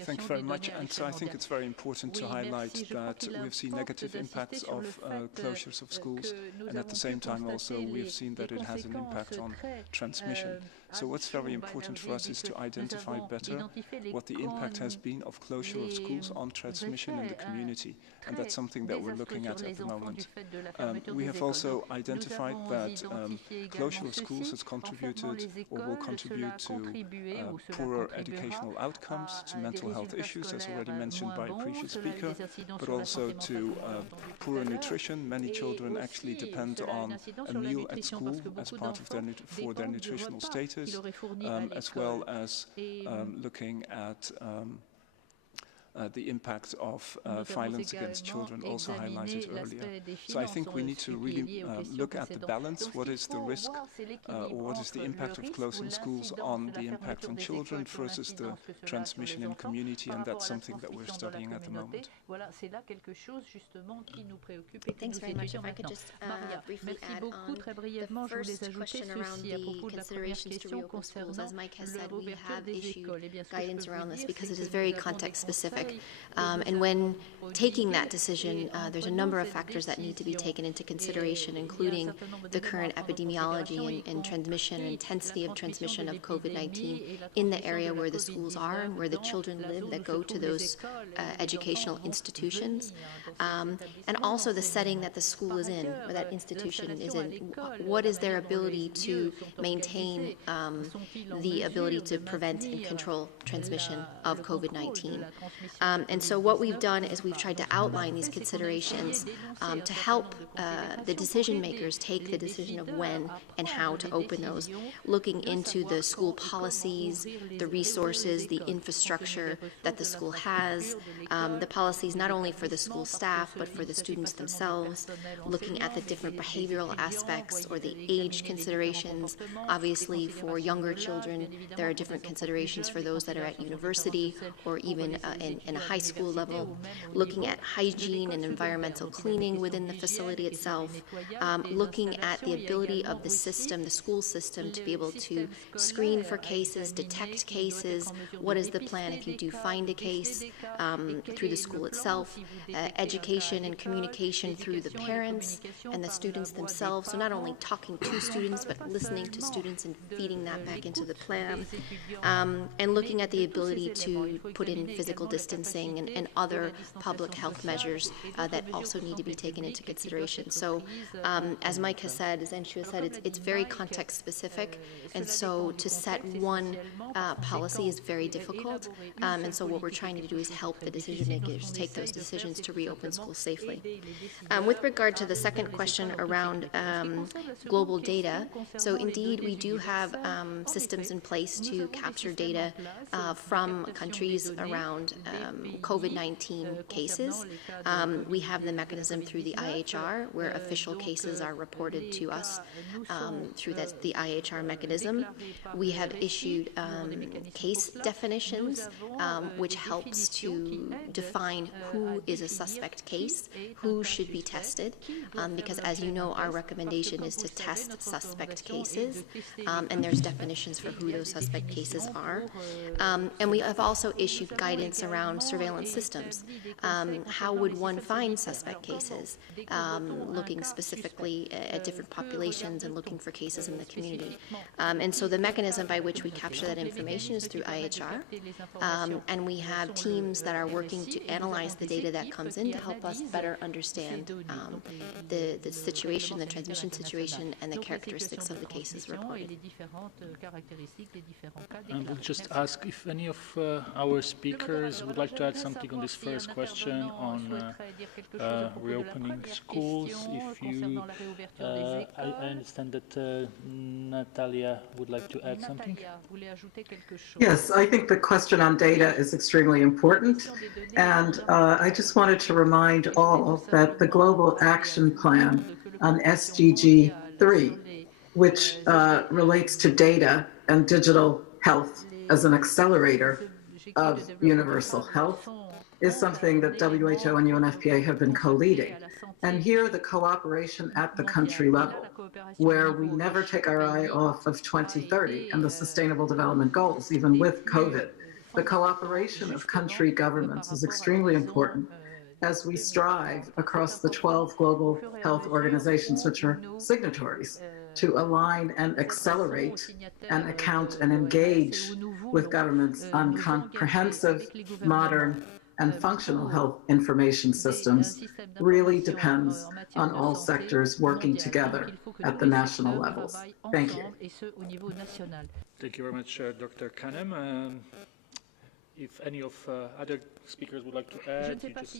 Thank you very much. And so I think it's very important to highlight that we've seen negative impacts of closures of schools, and at the same time also we've seen that it has an impact on transmission. So what's very important for us is to identify better what the impact has been of closure of schools on transmission in the community, and that's something that we're looking at the moment. We have also identified that closure of schools has contributed or will contribute to poorer educational outcomes, to mental health issues, as already mentioned by a previous speaker, but also to poorer nutrition. Many children actually depend on a meal at school as part of their nutritional status. As well as looking at the impact of violence against children, also highlighted earlier. So I think we need to really look at the balance. What is the risk or what is the impact of closing schools on the impact on children versus the transmission in community, and that's something that we're studying at the moment. Thanks very much. If I could just briefly add on the first question around the considerations to reopen schools. As Mike has said, we have issued guidance around this because it is very context specific. And when taking that decision, there's a number of factors that need to be taken into consideration, including the current epidemiology and transmission, intensity of transmission of COVID-19 in the area where the schools are and where the children live that go to those educational institutions, and also the setting that the school is in, or that institution is in. What is their ability to maintain the ability to prevent and control transmission of COVID-19? And so what we've done is we've tried to outline these considerations to help the decision makers take the decision of when and how to open those, looking into the school policies, the resources, the infrastructure that the school has, the policies not only for the school staff but for the students themselves, looking at the different behavioral aspects or the age considerations. Obviously for younger children there are different considerations for those that are at university or even in a high school level, looking at hygiene and environmental cleaning within the facility itself, looking at the ability of the system, the school system, to be able to screen for cases, detect cases, what is the plan if you do find a case through the school itself, education and communication through the parents and the students themselves, so not only talking to students but listening to students and feeding that back into the plan, and looking at the ability to put in physical distancing and other public health measures that also need to be taken into consideration. So as Mike has said, as Anshu has said, it's very context specific, and so to set one policy is very difficult, and so what we're trying to do is help the decision makers take those decisions to reopen schools safely. With regard to the second question around global data, so indeed we do have systems in place to capture data from countries around COVID-19 cases. We have the mechanism through the IHR where official cases are reported to us through the IHR mechanism. We have issued case definitions, which helps to define who is a suspect case, who should be tested, because as you know, our recommendation is to test suspect cases, and there's definitions for who those suspect cases are. And we have also issued guidance around surveillance systems. How would one find suspect cases, looking specifically at different populations and looking for cases in the community. And so the mechanism by which we capture that information is through IHR, and we have teams that are working to analyze the data that comes in to help us better understand the situation, the transmission situation, and the characteristics of the cases reported. And we'll just ask if any of our speakers would like to add something on this first question on reopening schools? If you, I understand that Natalia would like to add something. Yes, I think the question on data is extremely important. And I just wanted to remind all that the Global Action Plan on SDG 3, which relates to data and digital health as an accelerator of universal health, is something that WHO and UNFPA have been co-leading. And here the cooperation at the country level, where we never take our eye off of 2030 and the Sustainable Development Goals, even with COVID. The cooperation of country governments is extremely important as we strive across the 12 global health organizations, which are signatories, to align and accelerate and account and engage with governments on comprehensive, modern, and functional health information systems really depends on all sectors working together at the national levels. Thank you. Thank you very much, Dr. Kanem. If any of other speakers would like to add, you just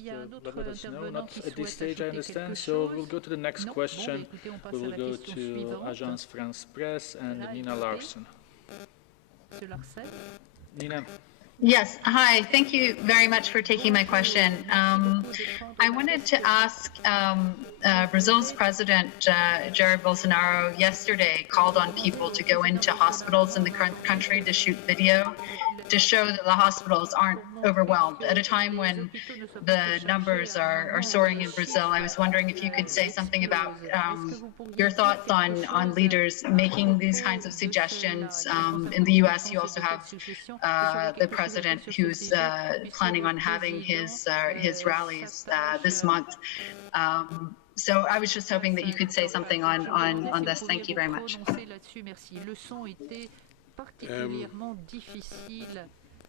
let us know. Not at this stage, I understand. So we'll go to the next question. We will go to Agence France Presse and Nina Larson. Nina. Yes, hi. Thank you very much for taking my question. I wanted to ask, Brazil's president, Jair Bolsonaro, yesterday called on people to go into hospitals in the country to shoot video to show that the hospitals aren't overwhelmed. At a time when the numbers are soaring in Brazil, I was wondering if you could say something about your thoughts on leaders making these kinds of suggestions. In the US, you also have the president who's planning on having his rallies this month. So I was just hoping that you could say something on this. Thank you very much.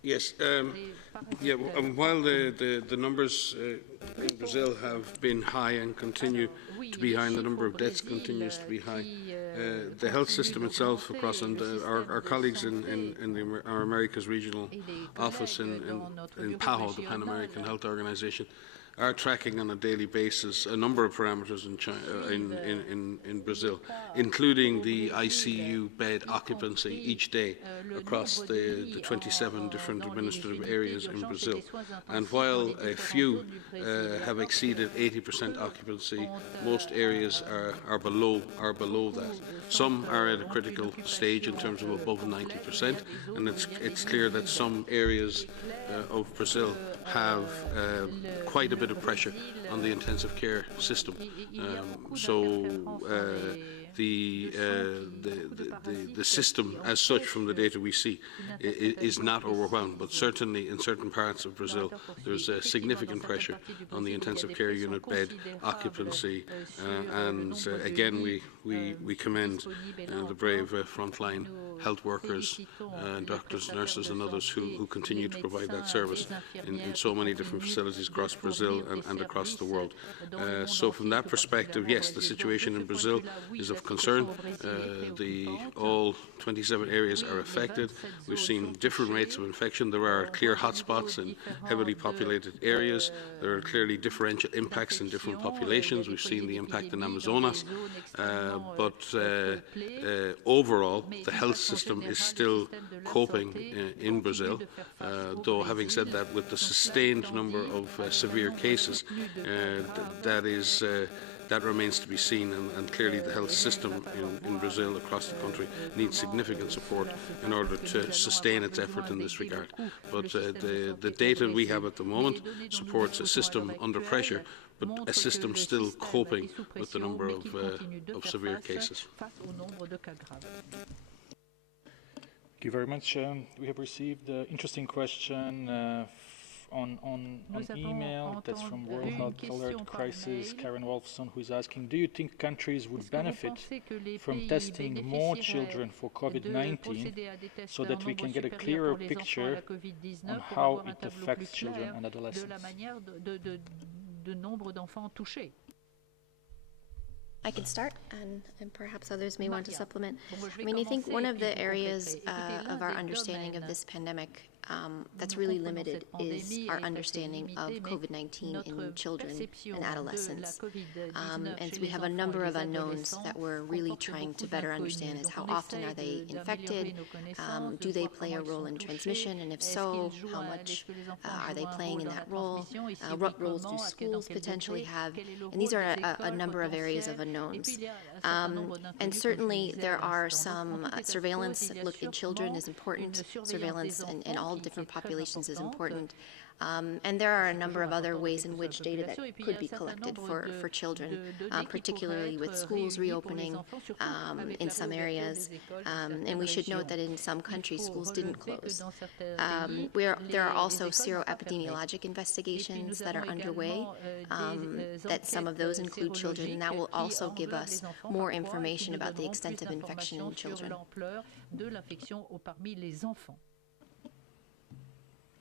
Yes, while the numbers in Brazil have been high and continue to be high, and the number of deaths continues to be high, the health system itself across, and our colleagues in our Americas regional office in PAHO, the Pan American Health Organization, are tracking on a daily basis a number of parameters in Brazil, including the ICU bed occupancy each day across the 27 different administrative areas in Brazil. And while a few have exceeded 80% occupancy, most areas are below that. Some are at a critical stage in terms of above 90%, and it's clear that some areas of Brazil have quite a bit of pressure on the intensive care system. The system as such, from the data we see, is not overwhelmed, but certainly in certain parts of Brazil there's significant pressure on the intensive care unit bed occupancy, and again we commend the brave frontline health workers, doctors, nurses and others who continue to provide that service in so many different facilities across Brazil and across the world. So from that perspective, yes, the situation in Brazil is of concern. All 27 areas are affected. We've seen different rates of infection. There are clear hotspots in heavily populated areas. There are clearly differential impacts in different populations. We've seen the impact in Amazonas, but overall the health system is still coping in Brazil, though having said that, with the sustained number of severe cases, that remains to be seen, and clearly the health system in Brazil across the country needs significant support in order to sustain its effort in this regard. But the data we have at the moment supports a system under pressure, but a system still coping with the number of severe cases. Thank you very much. We have received an interesting question on email. That's from World Health Alert Crisis, Karen Wolfson, who is asking, do you think countries would benefit from testing more children for COVID-19 so that we can get a clearer picture on how it affects children and adolescents? I can start, and perhaps others may want to supplement. I mean, I think one of the areas of our understanding of this pandemic that's really limited is our understanding of COVID-19 in children and adolescents. And so we have a number of unknowns that we're really trying to better understand is how often are they infected, do they play a role in transmission, and if so, how much are they playing in that role, what roles do schools potentially have, and these are a number of areas of unknowns. And certainly there are some surveillance look in children is important, surveillance in all different populations is important. And there are a number of other ways in which data that could be collected for children, particularly with schools reopening in some areas. And we should note that in some countries, schools didn't close. There are also seroepidemiologic investigations that are underway, that some of those include children, and that will also give us more information about the extent of infection in children.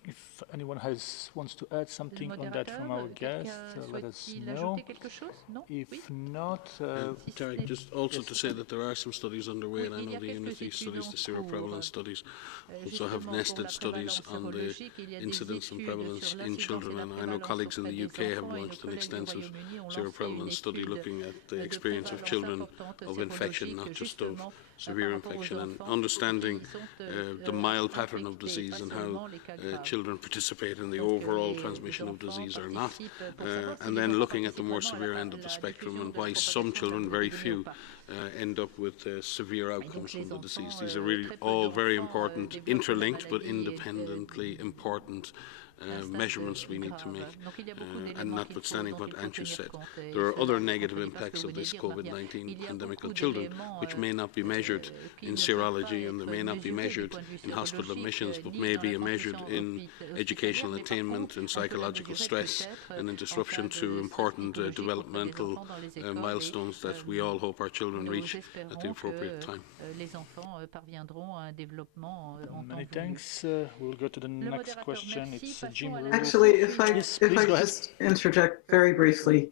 If anyone wants to add something on that from our guests, let us know. If not... Tarek, just also to say that there are some studies underway, and I know the NowThis studies, the seroprevalence studies, also have nested studies on the incidence and prevalence in children, and I know colleagues in the UK have launched an extensive seroprevalence study looking at the experience of children of infection, not just of severe infection, and understanding the mild pattern of disease and how children participate in the overall transmission of disease or not, and then looking at the more severe end of the spectrum and why some children, very few, end up with severe outcomes from the disease. These are really all very important, interlinked but independently important measurements we need to make, and notwithstanding what Anshu said, there are other negative impacts of this COVID-19 pandemic on children which may not be measured in serology and they may not be measured in hospital admissions, but may be measured in educational attainment, in psychological stress, and in disruption to important developmental milestones that we all hope our children reach at the appropriate time. Many thanks. We'll go to the next question. It's Actually, if I just interject very briefly,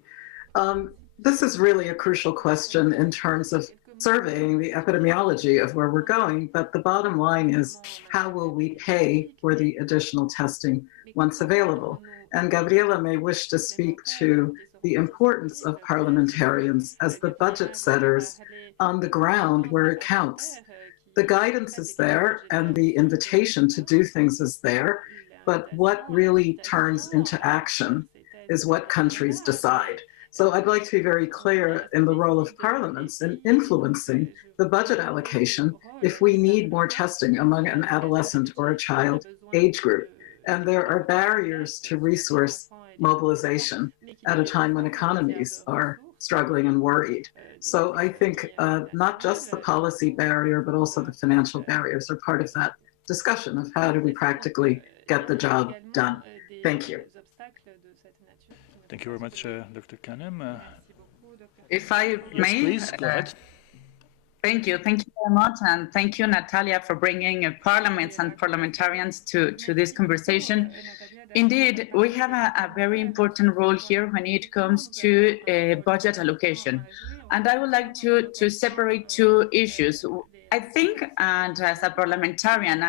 this is really a crucial question in terms of surveying the epidemiology of where we're going. But the bottom line is, how will we pay for the additional testing once available? And Gabriela may wish to speak to the importance of parliamentarians as the budget setters on the ground where it counts. The guidance is there and the invitation to do things is there. But what really turns into action is what countries decide. So I'd like to be very clear in the role of parliaments in influencing the budget allocation if we need more testing among an adolescent or a child age group. And there are barriers to resource mobilization at a time when economies are struggling and worried. So I think not just the policy barrier, but also the financial barriers are part of that discussion of how do we practically get the job done. Thank you. Thank you very much, Dr. Kanem. If I may, please, go ahead. Thank you very much, and thank you, Natalia, for bringing parliaments and parliamentarians to this conversation. Indeed, we have a very important role here when it comes to budget allocation. And I would like to separate two issues. I think, and as a parliamentarian,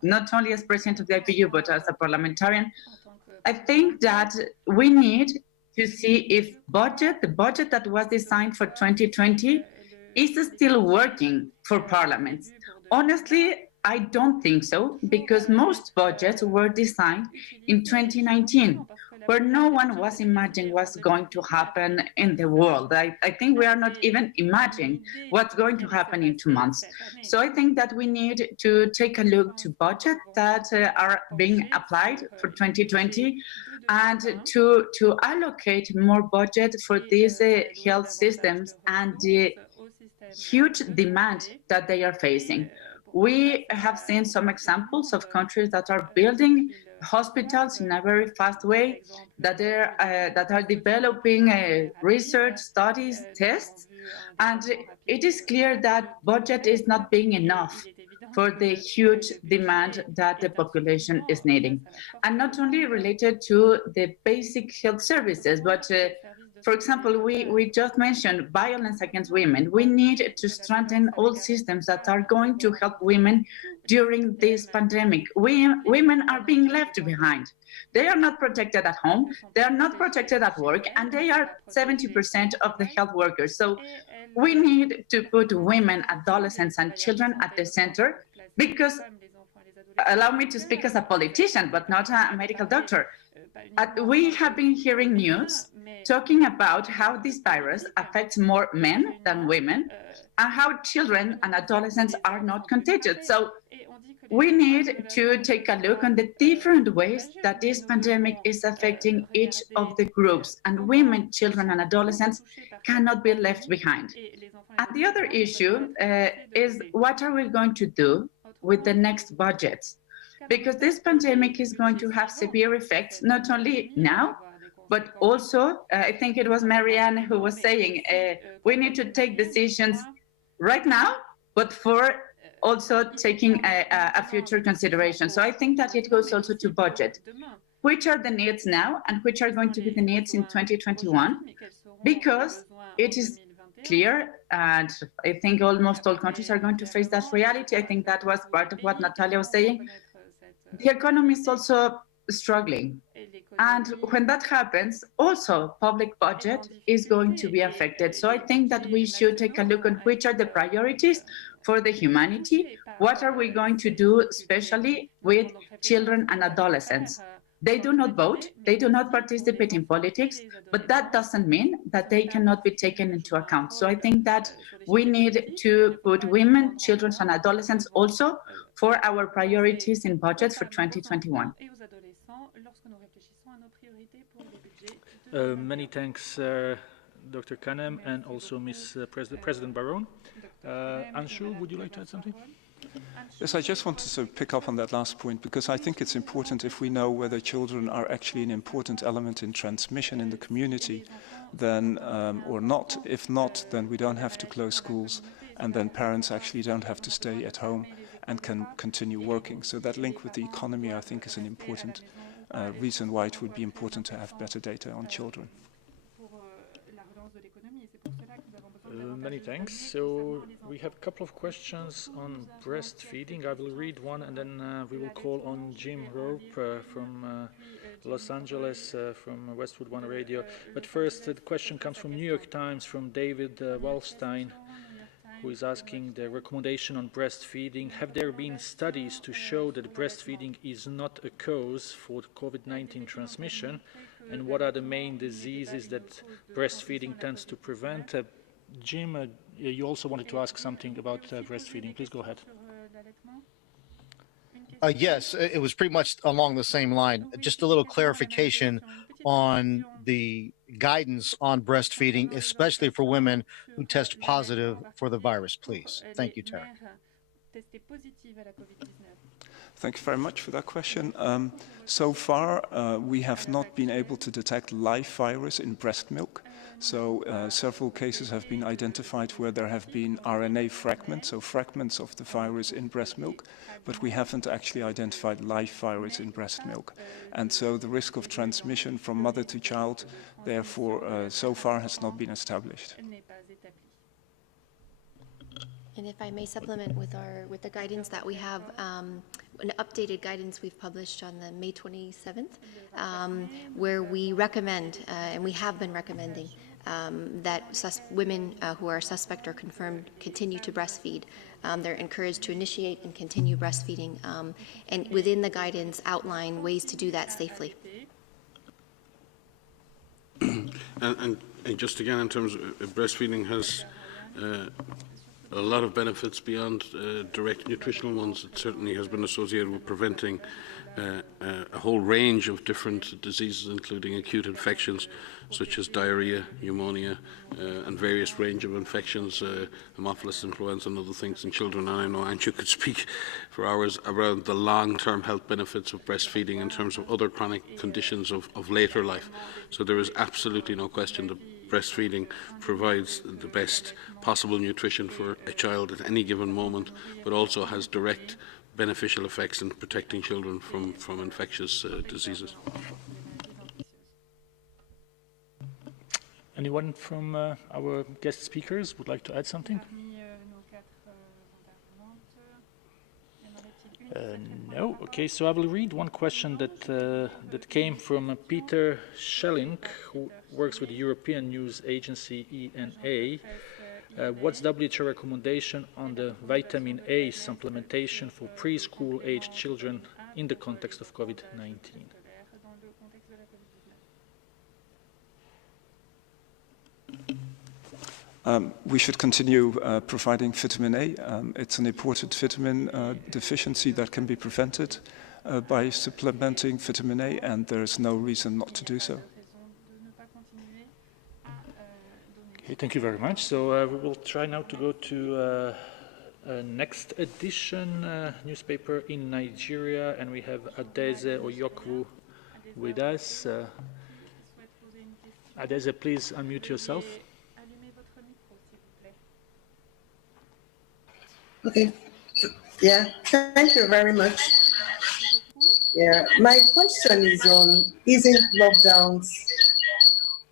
not only as president of the IPU, but as a parliamentarian, I think that we need to see if the budget that was designed for 2020 is still working for parliaments. Honestly, I don't think so, because most budgets were designed in 2019, where no one was imagining what's going to happen in the world. I think we are not even imagining what's going to happen in 2 months. So I think that we need to take a look to budgets that are being applied for 2020 and to allocate more budget for these health systems and the huge demand that they are facing. We have seen some examples of countries that are building hospitals in a very fast way, that are developing research, studies, tests, and it is clear that budget is not being enough for the huge demand that the population is needing. And not only related to the basic health services, but For example, we just mentioned violence against women. We need to strengthen all systems that are going to help women during this pandemic. Women are being left behind. They are not protected at home, they are not protected at work, and they are 70% of the health workers. So we need to put women, adolescents, and children at the center, because, allow me to speak as a politician, but not a medical doctor. We have been hearing news talking about how this virus affects more men than women, and how children and adolescents are not contagious. So we need to take a look on the different ways that this pandemic is affecting each of the groups, and women, children, and adolescents cannot be left behind. And the other issue is, what are we going to do with the next budgets? Because this pandemic is going to have severe effects, not only now, but also, I think it was Marianne who was saying, we need to take decisions right now, but for also taking a future consideration. So I think that it goes also to budget. Which are the needs now, and which are going to be the needs in 2021? Because it is clear, and I think almost all countries are going to face that reality. I think that was part of what Natalia was saying. The economy is also struggling. And when that happens, also public budget is going to be affected. So I think that we should take a look at which are the priorities for the humanity. What are we going to do, especially with children and adolescents? They do not vote, they do not participate in politics, but that doesn't mean that they cannot be taken into account. So I think that we need to put women, children, and adolescents also for our priorities in budgets for 2021. Many thanks, Dr. Kanem, and also Ms. President Baron. Anshu, would you like to add something? Yes, I just wanted to pick up on that last point, because I think it's important, if we know whether children are actually an important element in transmission in the community, then or not. If not, then we don't have to close schools, and then parents actually don't have to stay at home and can continue working. So that link with the economy, I think, is an important reason why it would be important to have better data on children. Many thanks. So we have a couple of questions on breastfeeding. I will read one, and then we will call on Jim Rope from Los Angeles, from Westwood One Radio. But first, the question comes from New York Times, from David Wallstein, who is asking the recommendation on breastfeeding. Have there been studies to show that breastfeeding is not a cause for COVID-19 transmission? And what are the main diseases that breastfeeding tends to prevent? Jim, you also wanted to ask something about breastfeeding. Please go ahead. Yes, it was pretty much along the same line. Just a little clarification on the guidance on breastfeeding, especially for women who test positive for the virus, please. Thank you, Tara. Thank you very much for that question. So far, we have not been able to detect live virus in breast milk. So several cases have been identified where there have been RNA fragments, so fragments of the virus in breast milk, but we haven't actually identified live virus in breast milk. And so the risk of transmission from mother to child, therefore, so far has not been established. And if I may supplement with the guidance that we have, an updated guidance we've published on the May 27th, where we recommend, and we have been recommending, that women who are suspect or confirmed continue to breastfeed. They're encouraged to initiate and continue breastfeeding, and within the guidance outline ways to do that safely. And just again, in terms of breastfeeding has a lot of benefits beyond direct nutritional ones. It certainly has been associated with preventing a whole range of different diseases, including acute infections such as diarrhea, pneumonia, and various range of infections, Haemophilus influenza and other things in children. And I know Anshu could speak for hours around the long-term health benefits of breastfeeding in terms of other chronic conditions of later life. So there is absolutely no question that breastfeeding provides the best possible nutrition for a child at any given moment, but also has direct beneficial effects in protecting children from infectious diseases. Anyone from our guest speakers would like to add something? No. Okay, so I will read one question that came from Peter Schelling, who works with the European news agency ENA. What's WHO recommendation on the vitamin A supplementation for preschool-aged children in the context of COVID-19? We should continue providing vitamin A. It's an important vitamin deficiency that can be prevented by supplementing vitamin A, and there's no reason not to do so. Okay, thank you very much. So we will try now to go to next edition newspaper in Nigeria, and we have Adeze Oyokwu with us. Adeze, please unmute yourself. Okay. Yeah, thank you very much. Yeah, my question is on easing lockdowns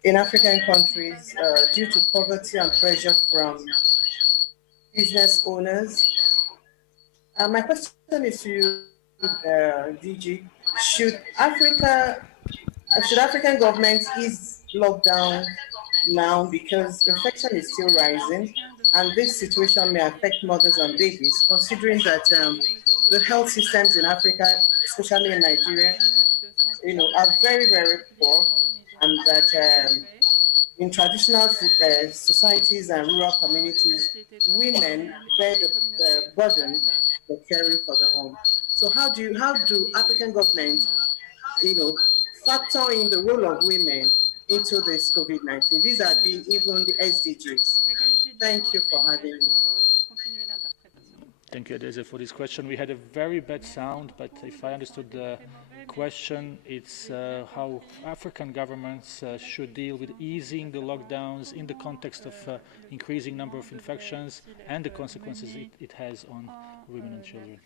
in African countries due to poverty and pressure from business owners. My question is to you, DG. Should African governments ease lockdown now because infection is still rising, and this situation may affect mothers and babies, considering that the health systems in Africa, especially in Nigeria, are very, very poor, and that in traditional societies and rural communities, women bear the burden for caring for the home. So how do African governments, factor in the role of women into this COVID-19? These are even the SDGs. Thank you for having me. Thank you, Adeze, for this question. We had a very bad sound, but if I understood the question, it's how African governments should deal with easing the lockdowns in the context of increasing number of infections and the consequences it has on women and children.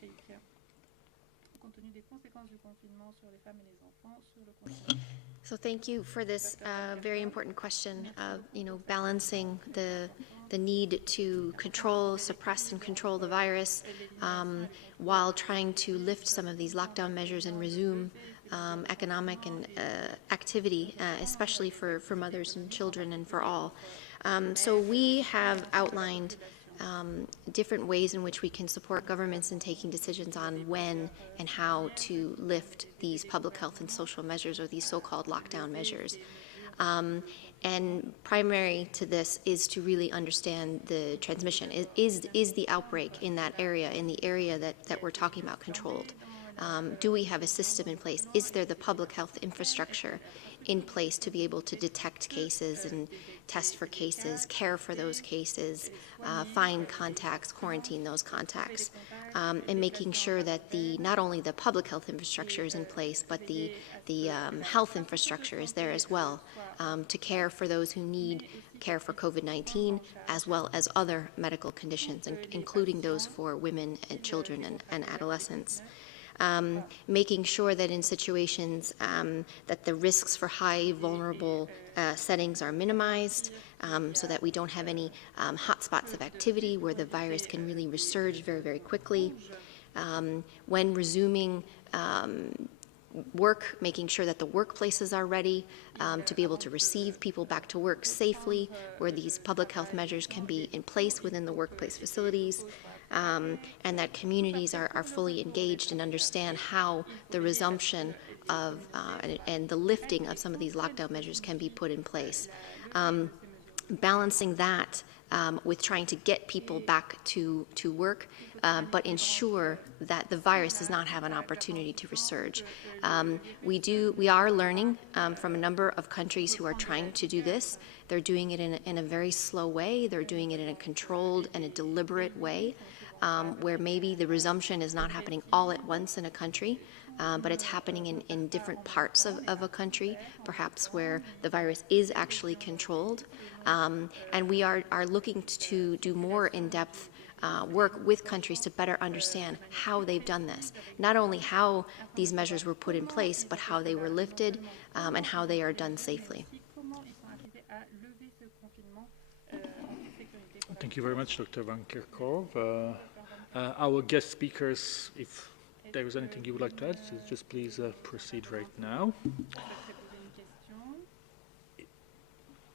So thank you for this very important question of, balancing the need to suppress and control the virus while trying to lift some of these lockdown measures and resume economic and activity, especially for mothers and children and for all. So we have outlined different ways in which we can support governments in taking decisions on when and how to lift these public health and social measures, or these so-called lockdown measures. And primary to this is to really understand the transmission. Is the outbreak in that area, that we're talking about, controlled? Do we have a system in place? Is there the public health infrastructure in place to be able to detect cases and test for cases, care for those cases, find contacts, quarantine those contacts, and making sure that not only the public health infrastructure is in place, but the health infrastructure is there as well, to care for those who need care for COVID-19, as well as other medical conditions, including those for women and children and adolescents. Making sure that in situations that the risks for high vulnerable settings are minimized, so that we don't have any hotspots of activity where the virus can really resurge very, very quickly. When resuming work, making sure that the workplaces are ready to be able to receive people back to work safely, where these public health measures can be in place within the workplace facilities. And that communities are fully engaged and understand how the resumption of and the lifting of some of these lockdown measures can be put in place. Balancing that with trying to get people back to work, but ensure that the virus does not have an opportunity to resurge. We are learning from a number of countries who are trying to do this. They're doing it in a very slow way. They're doing it in a controlled and a deliberate way. Where maybe the resumption is not happening all at once in a country, but it's happening in different parts of a country, perhaps where the virus is actually controlled. And we are looking to do more in-depth work with countries to better understand how they've done this. Not only how these measures were put in place, but how they were lifted and how they are done safely. Thank you very much, Dr. Van Kerkhove. Our guest speakers, if there is anything you would like to add, just please proceed right now.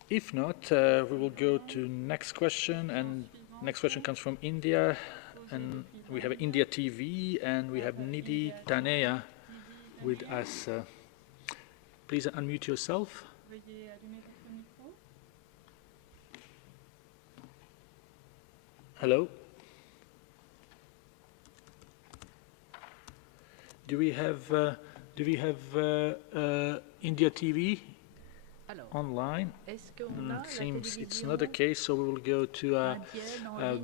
If not, we will go to next question, and next question comes from India, and we have India TV, and we have Nidhi Taneya with us. Please unmute yourself. Hello. Do we have India TV online? It seems it's not the case, so we will go to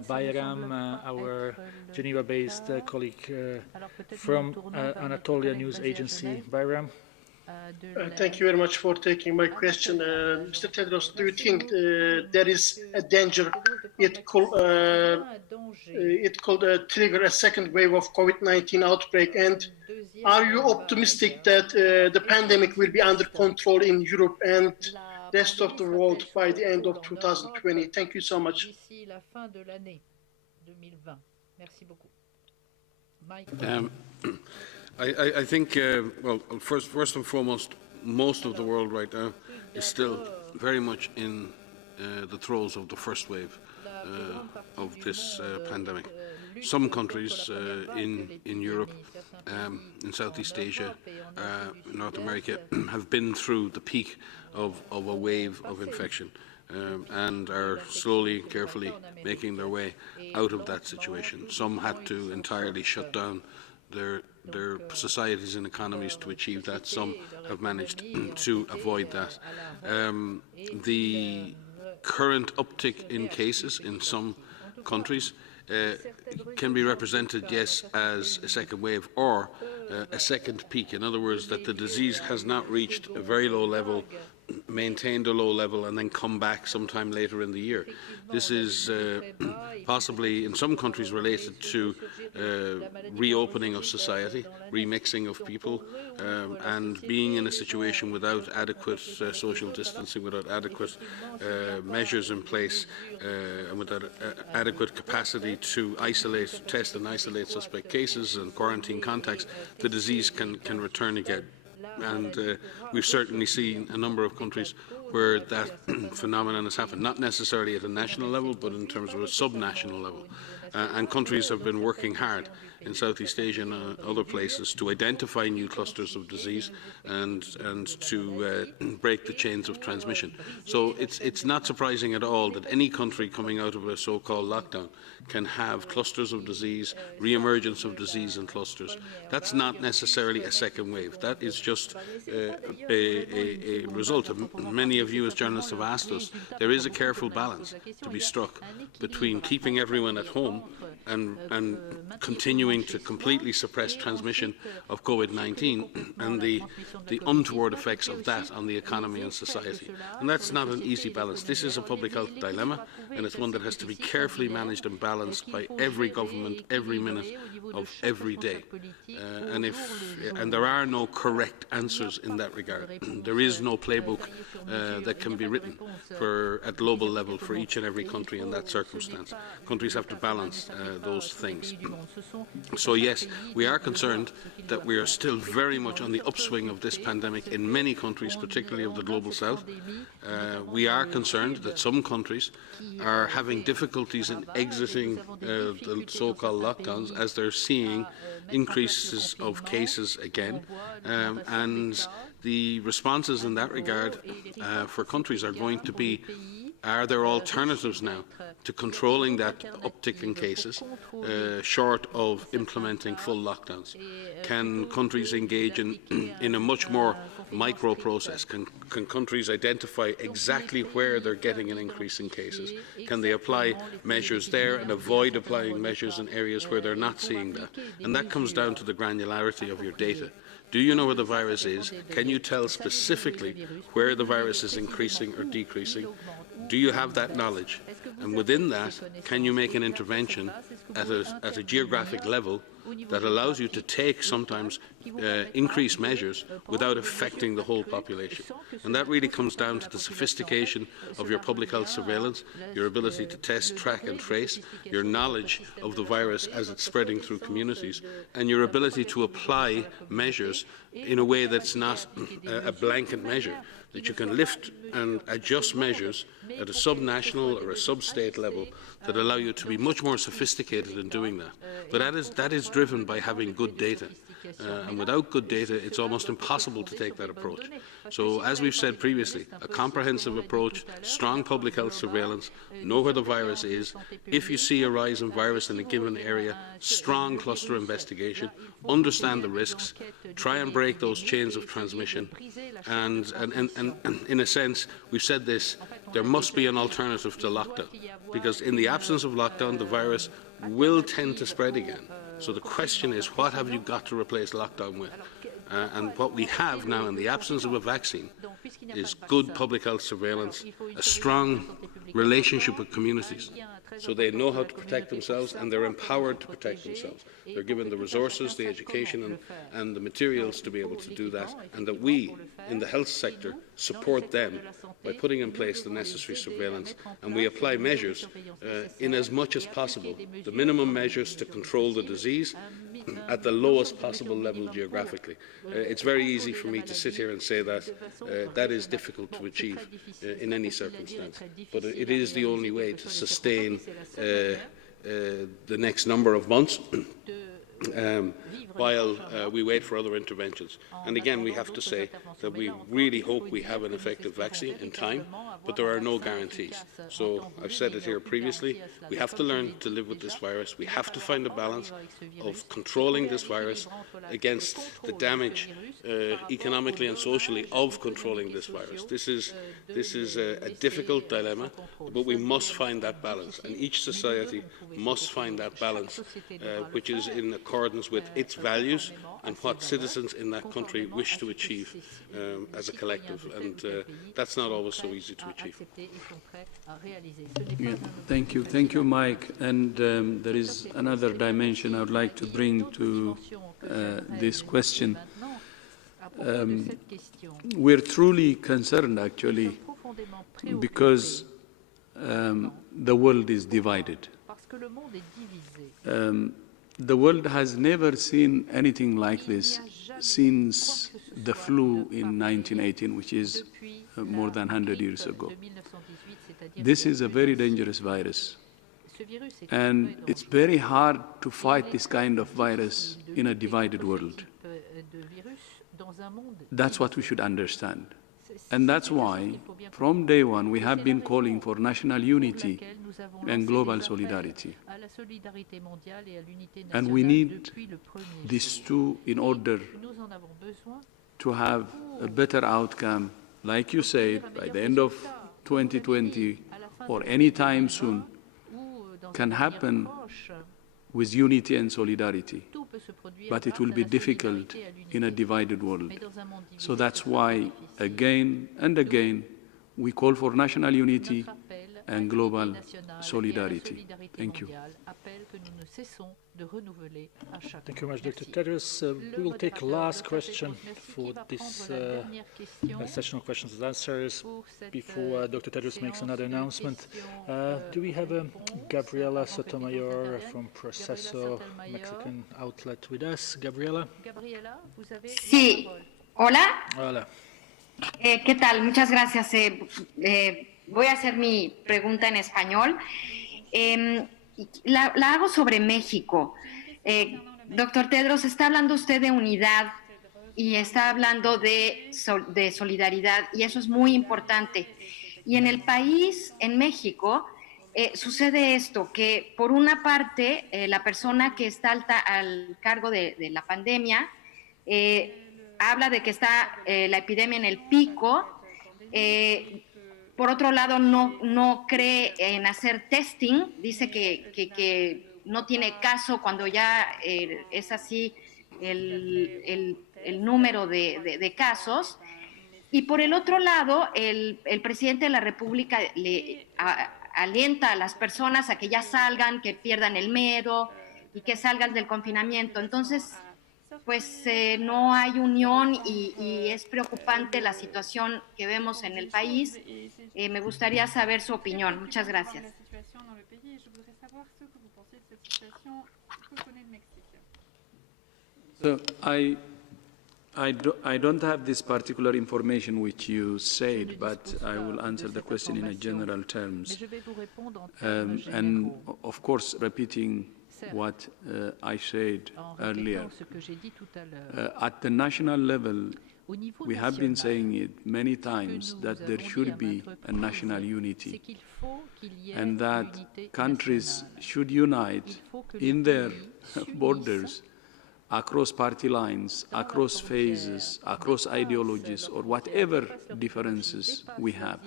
Bayram, our Geneva-based colleague from Anatolia News Agency. Bayram. Thank you very much for taking my question. Mr. Tedros, do you think there is a danger it could trigger a second wave of COVID-19 outbreak? And are you optimistic that the pandemic will be under control in Europe and rest of the world by the end of 2020? Thank you so much. I think, well, first and foremost, most of the world right now is still very much in the throes of the first wave of this pandemic. Some countries in Europe, in Southeast Asia, North America, have been through the peak of a wave of infection and are slowly, carefully making their way out of that situation. Some had to entirely shut down their societies and economies to achieve that. Some have managed to avoid that. The current uptick in cases in some countries can be represented, yes, as a second wave or a second peak. In other words, that the disease has not reached a very low level, maintained a low level, and then come back sometime later in the year. This is possibly in some countries related to reopening of society, remixing of people, and being in a situation without adequate social distancing, without adequate measures in place, and without adequate capacity to isolate, test and isolate suspect cases and quarantine contacts, the disease can return again. And we've certainly seen a number of countries where that phenomenon has happened, not necessarily at a national level, but in terms of a sub-national level. And countries have been working hard in Southeast Asia and other places to identify new clusters of disease and to break the chains of transmission. So it's not surprising at all that any country coming out of a so-called lockdown can have clusters of disease, re-emergence of disease in clusters. That's not necessarily a second wave. That is just a result. Many of you as journalists have asked us, there is a careful balance to be struck between keeping everyone at home and continuing to completely suppress transmission of COVID-19 and the untoward effects of that on the economy and society. And that's not an easy balance. This is a public health dilemma, and it's one that has to be carefully managed and balanced by every government, every minute of every day. And there are no correct answers in that regard. There is no playbook that can be written at global level for each and every country in that circumstance. Countries have to balance those things. So yes, we are concerned that we are still very much on the upswing of this pandemic in many countries, particularly of the global south. We are concerned that some countries are having difficulties in exiting the so-called lockdowns as they're seeing increases of cases again, and the responses in that regard for countries are going to be, are there alternatives now to controlling that uptick in cases, short of implementing full lockdowns? Can countries engage in a much more micro process? Can countries identify exactly where they're getting an increase in cases? Can they apply measures there and avoid applying measures in areas where they're not seeing that? And that comes down to the granularity of your data. Do you know where the virus is? Can you tell specifically where the virus is increasing or decreasing? Do you have that knowledge? And within that, can you make an intervention at a geographic level that allows you to take sometimes increased measures without affecting the whole population. And that really comes down to the sophistication of your public health surveillance, your ability to test, track and trace, your knowledge of the virus as it's spreading through communities, and your ability to apply measures in a way that's not a blanket measure, that you can lift and adjust measures at a sub-national or a sub-state level that allow you to be much more sophisticated in doing that. But that is driven by having good data. And without good data, it's almost impossible to take that approach. So, as we've said previously, a comprehensive approach, strong public health surveillance, know where the virus is. If you see a rise in virus in a given area, strong cluster investigation, understand the risks, try and break those chains of transmission. And in a sense, we've said this, there must be an alternative to lockdown, because in the absence of lockdown, the virus will tend to spread again. So the question is, what have you got to replace lockdown with? And what we have now, in the absence of a vaccine, is good public health surveillance, a strong relationship with communities, so they know how to protect themselves and they're empowered to protect themselves. They're given the resources, the education and the materials to be able to do that, and that we, in the health sector, support them by putting in place the necessary surveillance, and we apply measures in as much as possible, the minimum measures to control the disease at the lowest possible level geographically. It's very easy for me to sit here and say that. That is difficult to achieve in any circumstance, but it is the only way to sustain the next number of months while we wait for other interventions. And again, we have to say that we really hope we have an effective vaccine in time, but there are no guarantees. So I've said it here previously, we have to learn to live with this virus. We have to find a balance of controlling this virus against the damage economically and socially of controlling this virus. This is a difficult dilemma, but we must find that balance, and each society must find that balance, which is in accordance with its values and what citizens in that country wish to achieve as a collective, and that's not always so easy to achieve. Yeah, thank you, Mike. And there is another dimension I would like to bring to this question. We're truly concerned, actually, because the world is divided. The world has never seen anything like this since the flu in 1918, which is more than 100 years ago. This is a very dangerous virus, and it's very hard to fight this kind of virus in a divided world. That's what we should understand. And that's why, from day one, we have been calling for national unity and global solidarity. And we need these two in order to have a better outcome, like you said, by the end of 2020 or any time soon, can happen with unity and solidarity. But it will be difficult in a divided world. So that's why, again and again, we call for national unity and global solidarity. Thank you. Thank you very much, Dr. Tedros. We will take last question for this session of questions and answers before Dr. Tedros makes another announcement. Do we have Gabriela Sotomayor from Proceso Mexican outlet with us? Gabriela? Sí. Hola. Hola. ¿Qué tal? Muchas gracias. Voy a hacer mi pregunta en español. La hago sobre México. Doctor Tedros, está hablando usted de unidad y está hablando de solidaridad, y eso es muy importante. Y en el país, en México, sucede esto, que por una parte la persona que está al cargo de la pandemia habla de que está la epidemia en el pico. Por otro lado, no cree en hacer testing, dice que no tiene caso cuando ya es así el número de casos. Y por el otro lado, el presidente de la República le alienta a las personas a que ya salgan, que pierdan el miedo, y que salgas del confinamiento. Entonces, pues no hay unión y es preocupante la situación que vemos en el país. Me gustaría saber su opinión. Muchas gracias. So I don't have this particular information which you said, but I will answer the question in a general terms. And of course, repeating what I said earlier. At the national level, we have been saying it many times that there should be a national unity and that countries should unite in their borders across party lines, across phases, across ideologies, or whatever differences we have.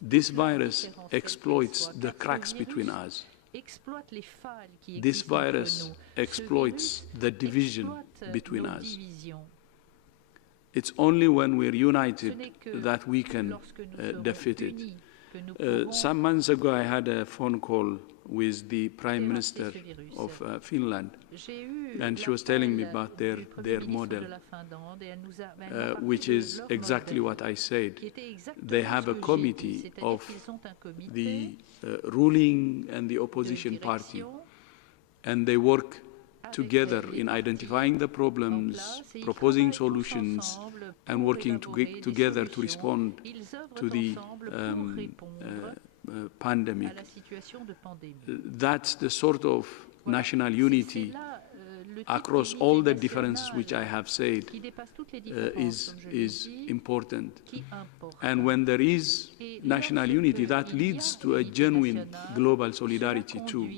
This virus exploits the cracks between us. This virus exploits the division between us. It's only when we're united that we can defeat it. Some months ago, I had a phone call with the Prime Minister of Finland, and she was telling me about their model, which is exactly what I said. They have a committee of the ruling and the opposition party, and they work together in identifying the problems, proposing solutions, and working together to respond to the pandemic. That's the sort of national unity across all the differences which I have said is important. And when there is national unity, that leads to a genuine global solidarity too.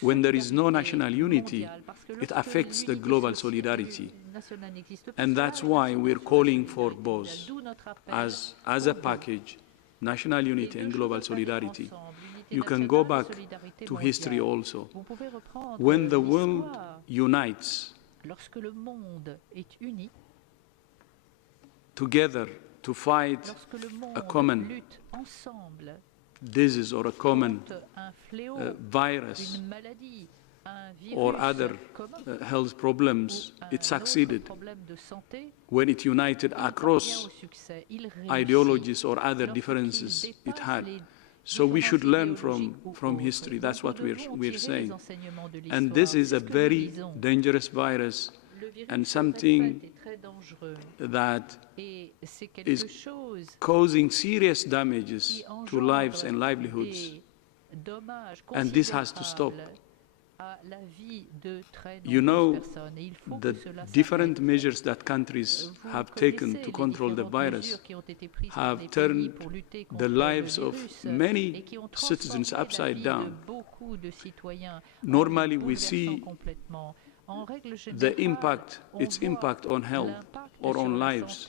When there is no national unity, it affects the global solidarity. And that's why we're calling for both, as a package, national unity and global solidarity. You can go back to history also. When the world unites together to fight a common disease or a common virus or other health problems, it succeeded. When it united across ideologies or other differences it had. So we should learn from history. That's what we're saying. And this is a very dangerous virus and something that is causing serious damages to lives and livelihoods. And this has to stop. You know, the different measures that countries have taken to control the virus have turned the lives of many citizens upside down. Normally we see its impact on health or on lives,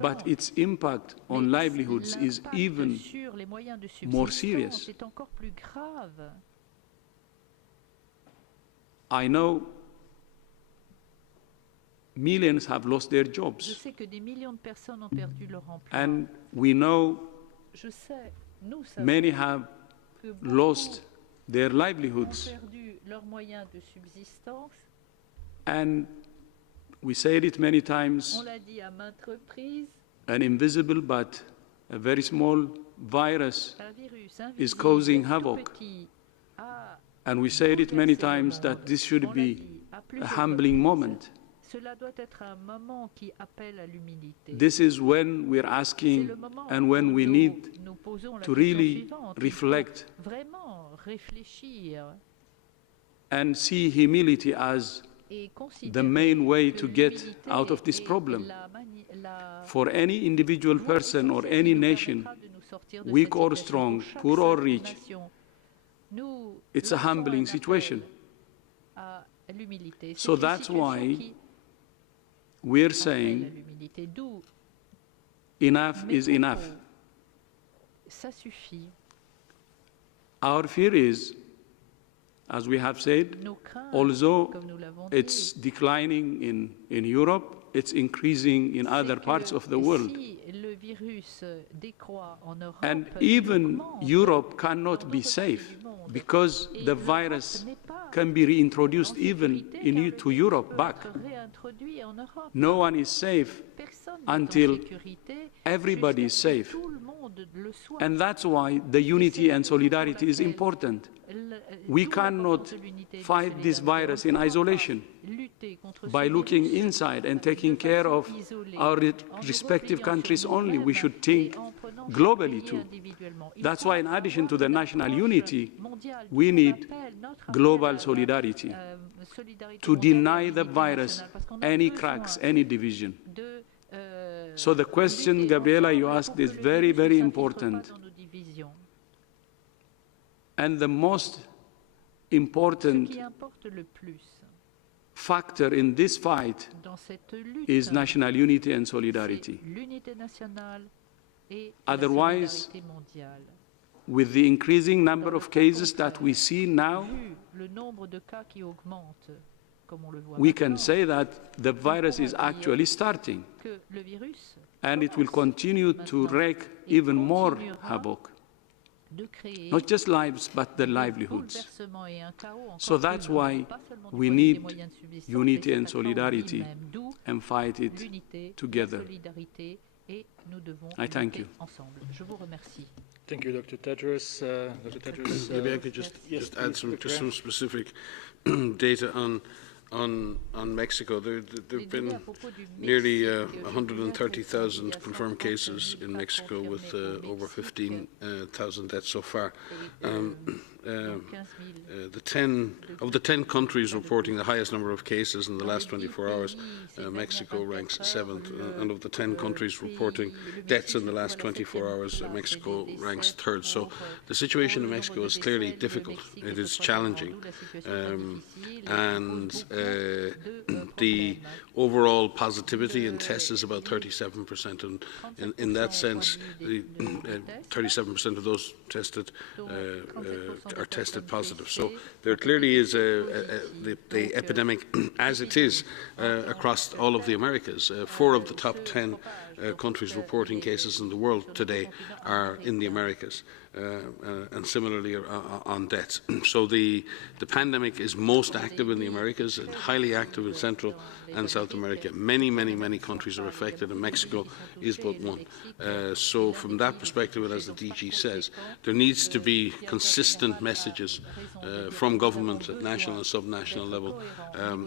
but its impact on livelihoods is even more serious. I know millions have lost their jobs, and we know many have lost their livelihoods. And we said it many times, an invisible but a very small virus is causing havoc. And we said it many times that this should be a humbling moment. This is when we're asking and when we need to really reflect and see humility as the main way to get out of this problem. For any individual person or any nation, weak or strong, poor or rich, it's a humbling situation. So that's why we're saying enough is enough. Our fear is, as we have said, although it's declining in Europe, it's increasing in other parts of the world. And even Europe cannot be safe because the virus can be reintroduced even to Europe back. No one is safe until everybody is safe. And that's why the unity and solidarity is important. We cannot fight this virus in isolation. By looking inside and taking care of our respective countries only, we should think globally too. That's why in addition to the national unity, we need global solidarity to deny the virus any cracks, any division. So the question, Gabriela, you asked is very, very important. And the most important factor in this fight is national unity and solidarity. Otherwise, with the increasing number of cases that we see now, we can say that the virus is actually starting, and it will continue to wreak even more havoc. Not just lives, but the livelihoods. So that's why we need unity and solidarity and fight it together. I thank you. Thank you, Dr. Tedros. Dr. Tedros, maybe I could just add some specific data on Mexico. There have been nearly 130,000 confirmed cases in Mexico with over 15,000 deaths so far. Of the 10 countries reporting the highest number of cases in the last 24 hours, Mexico ranks 7th, and of the 10 countries reporting deaths in the last 24 hours, Mexico ranks 3rd. So the situation in Mexico is clearly difficult. It is challenging, and the overall positivity in tests is about 37%, and in that sense, 37% of those tested are tested positive. So there clearly is the epidemic as it is across all of the Americas. 4 of the top 10 countries reporting cases in the world today are in the Americas. And similarly on deaths. So the pandemic is most active in the Americas and highly active in Central and South America. Many countries are affected, and Mexico is but one. So from that perspective, and as the DG says, there needs to be consistent messages from government at national and subnational level.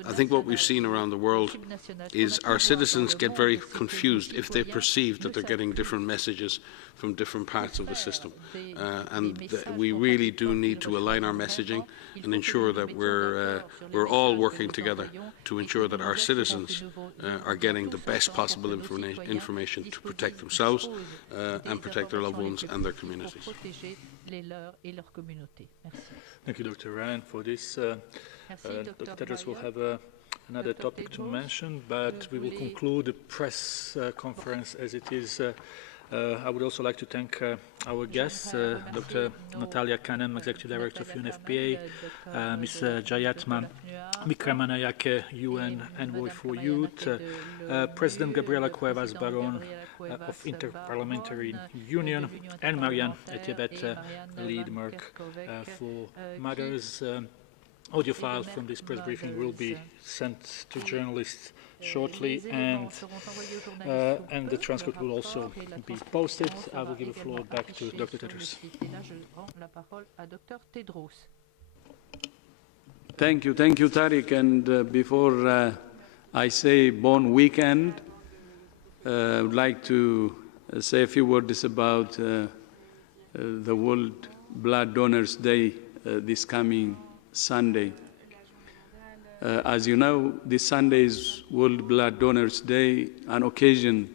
I think what we've seen around the world is our citizens get very confused if they perceive that they're getting different messages from different parts of the system. We really do need to align our messaging and ensure that we're all working together to ensure that our citizens are getting the best possible information to protect themselves and protect their loved ones and their communities. Thank you, Dr. Ryan, for this. Dr. Tedros will have another topic to mention, but we will conclude the press conference as it is. I would also like to thank our guests, Dr. Natalia Kanem, Executive Director of UNFPA, Ms. Jayatma Vikramanayake, UN Envoy for Youth, President Gabriela Cuevas Baron of Inter-parliamentary Union, and Marianne Etiebet, lead Merck for Mothers. Audio files from this press briefing will be sent to journalists shortly, and the transcript will also be posted. I will give the floor back to Dr. Tedros. Thank you, Tariq. And before I say bon weekend, I would like to say a few words about the World Blood Donors Day this coming Sunday. As you know, this Sunday is World Blood Donors Day, an occasion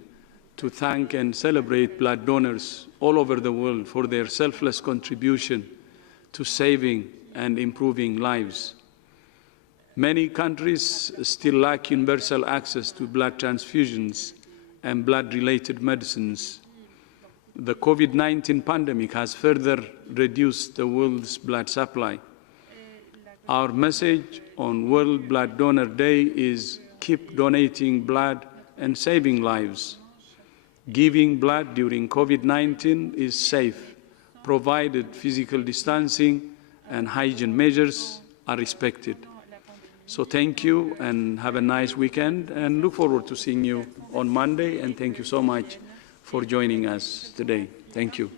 to thank and celebrate blood donors all over the world for their selfless contribution to saving and improving lives. Many countries still lack universal access to blood transfusions and blood-related medicines. The COVID-19 pandemic has further reduced the world's blood supply. Our message on World Blood Donor Day is keep donating blood and saving lives. Giving blood during COVID-19 is safe, provided physical distancing and hygiene measures are respected. So thank you and have a nice weekend, and look forward to seeing you on Monday, and thank you so much for joining us today. Thank you.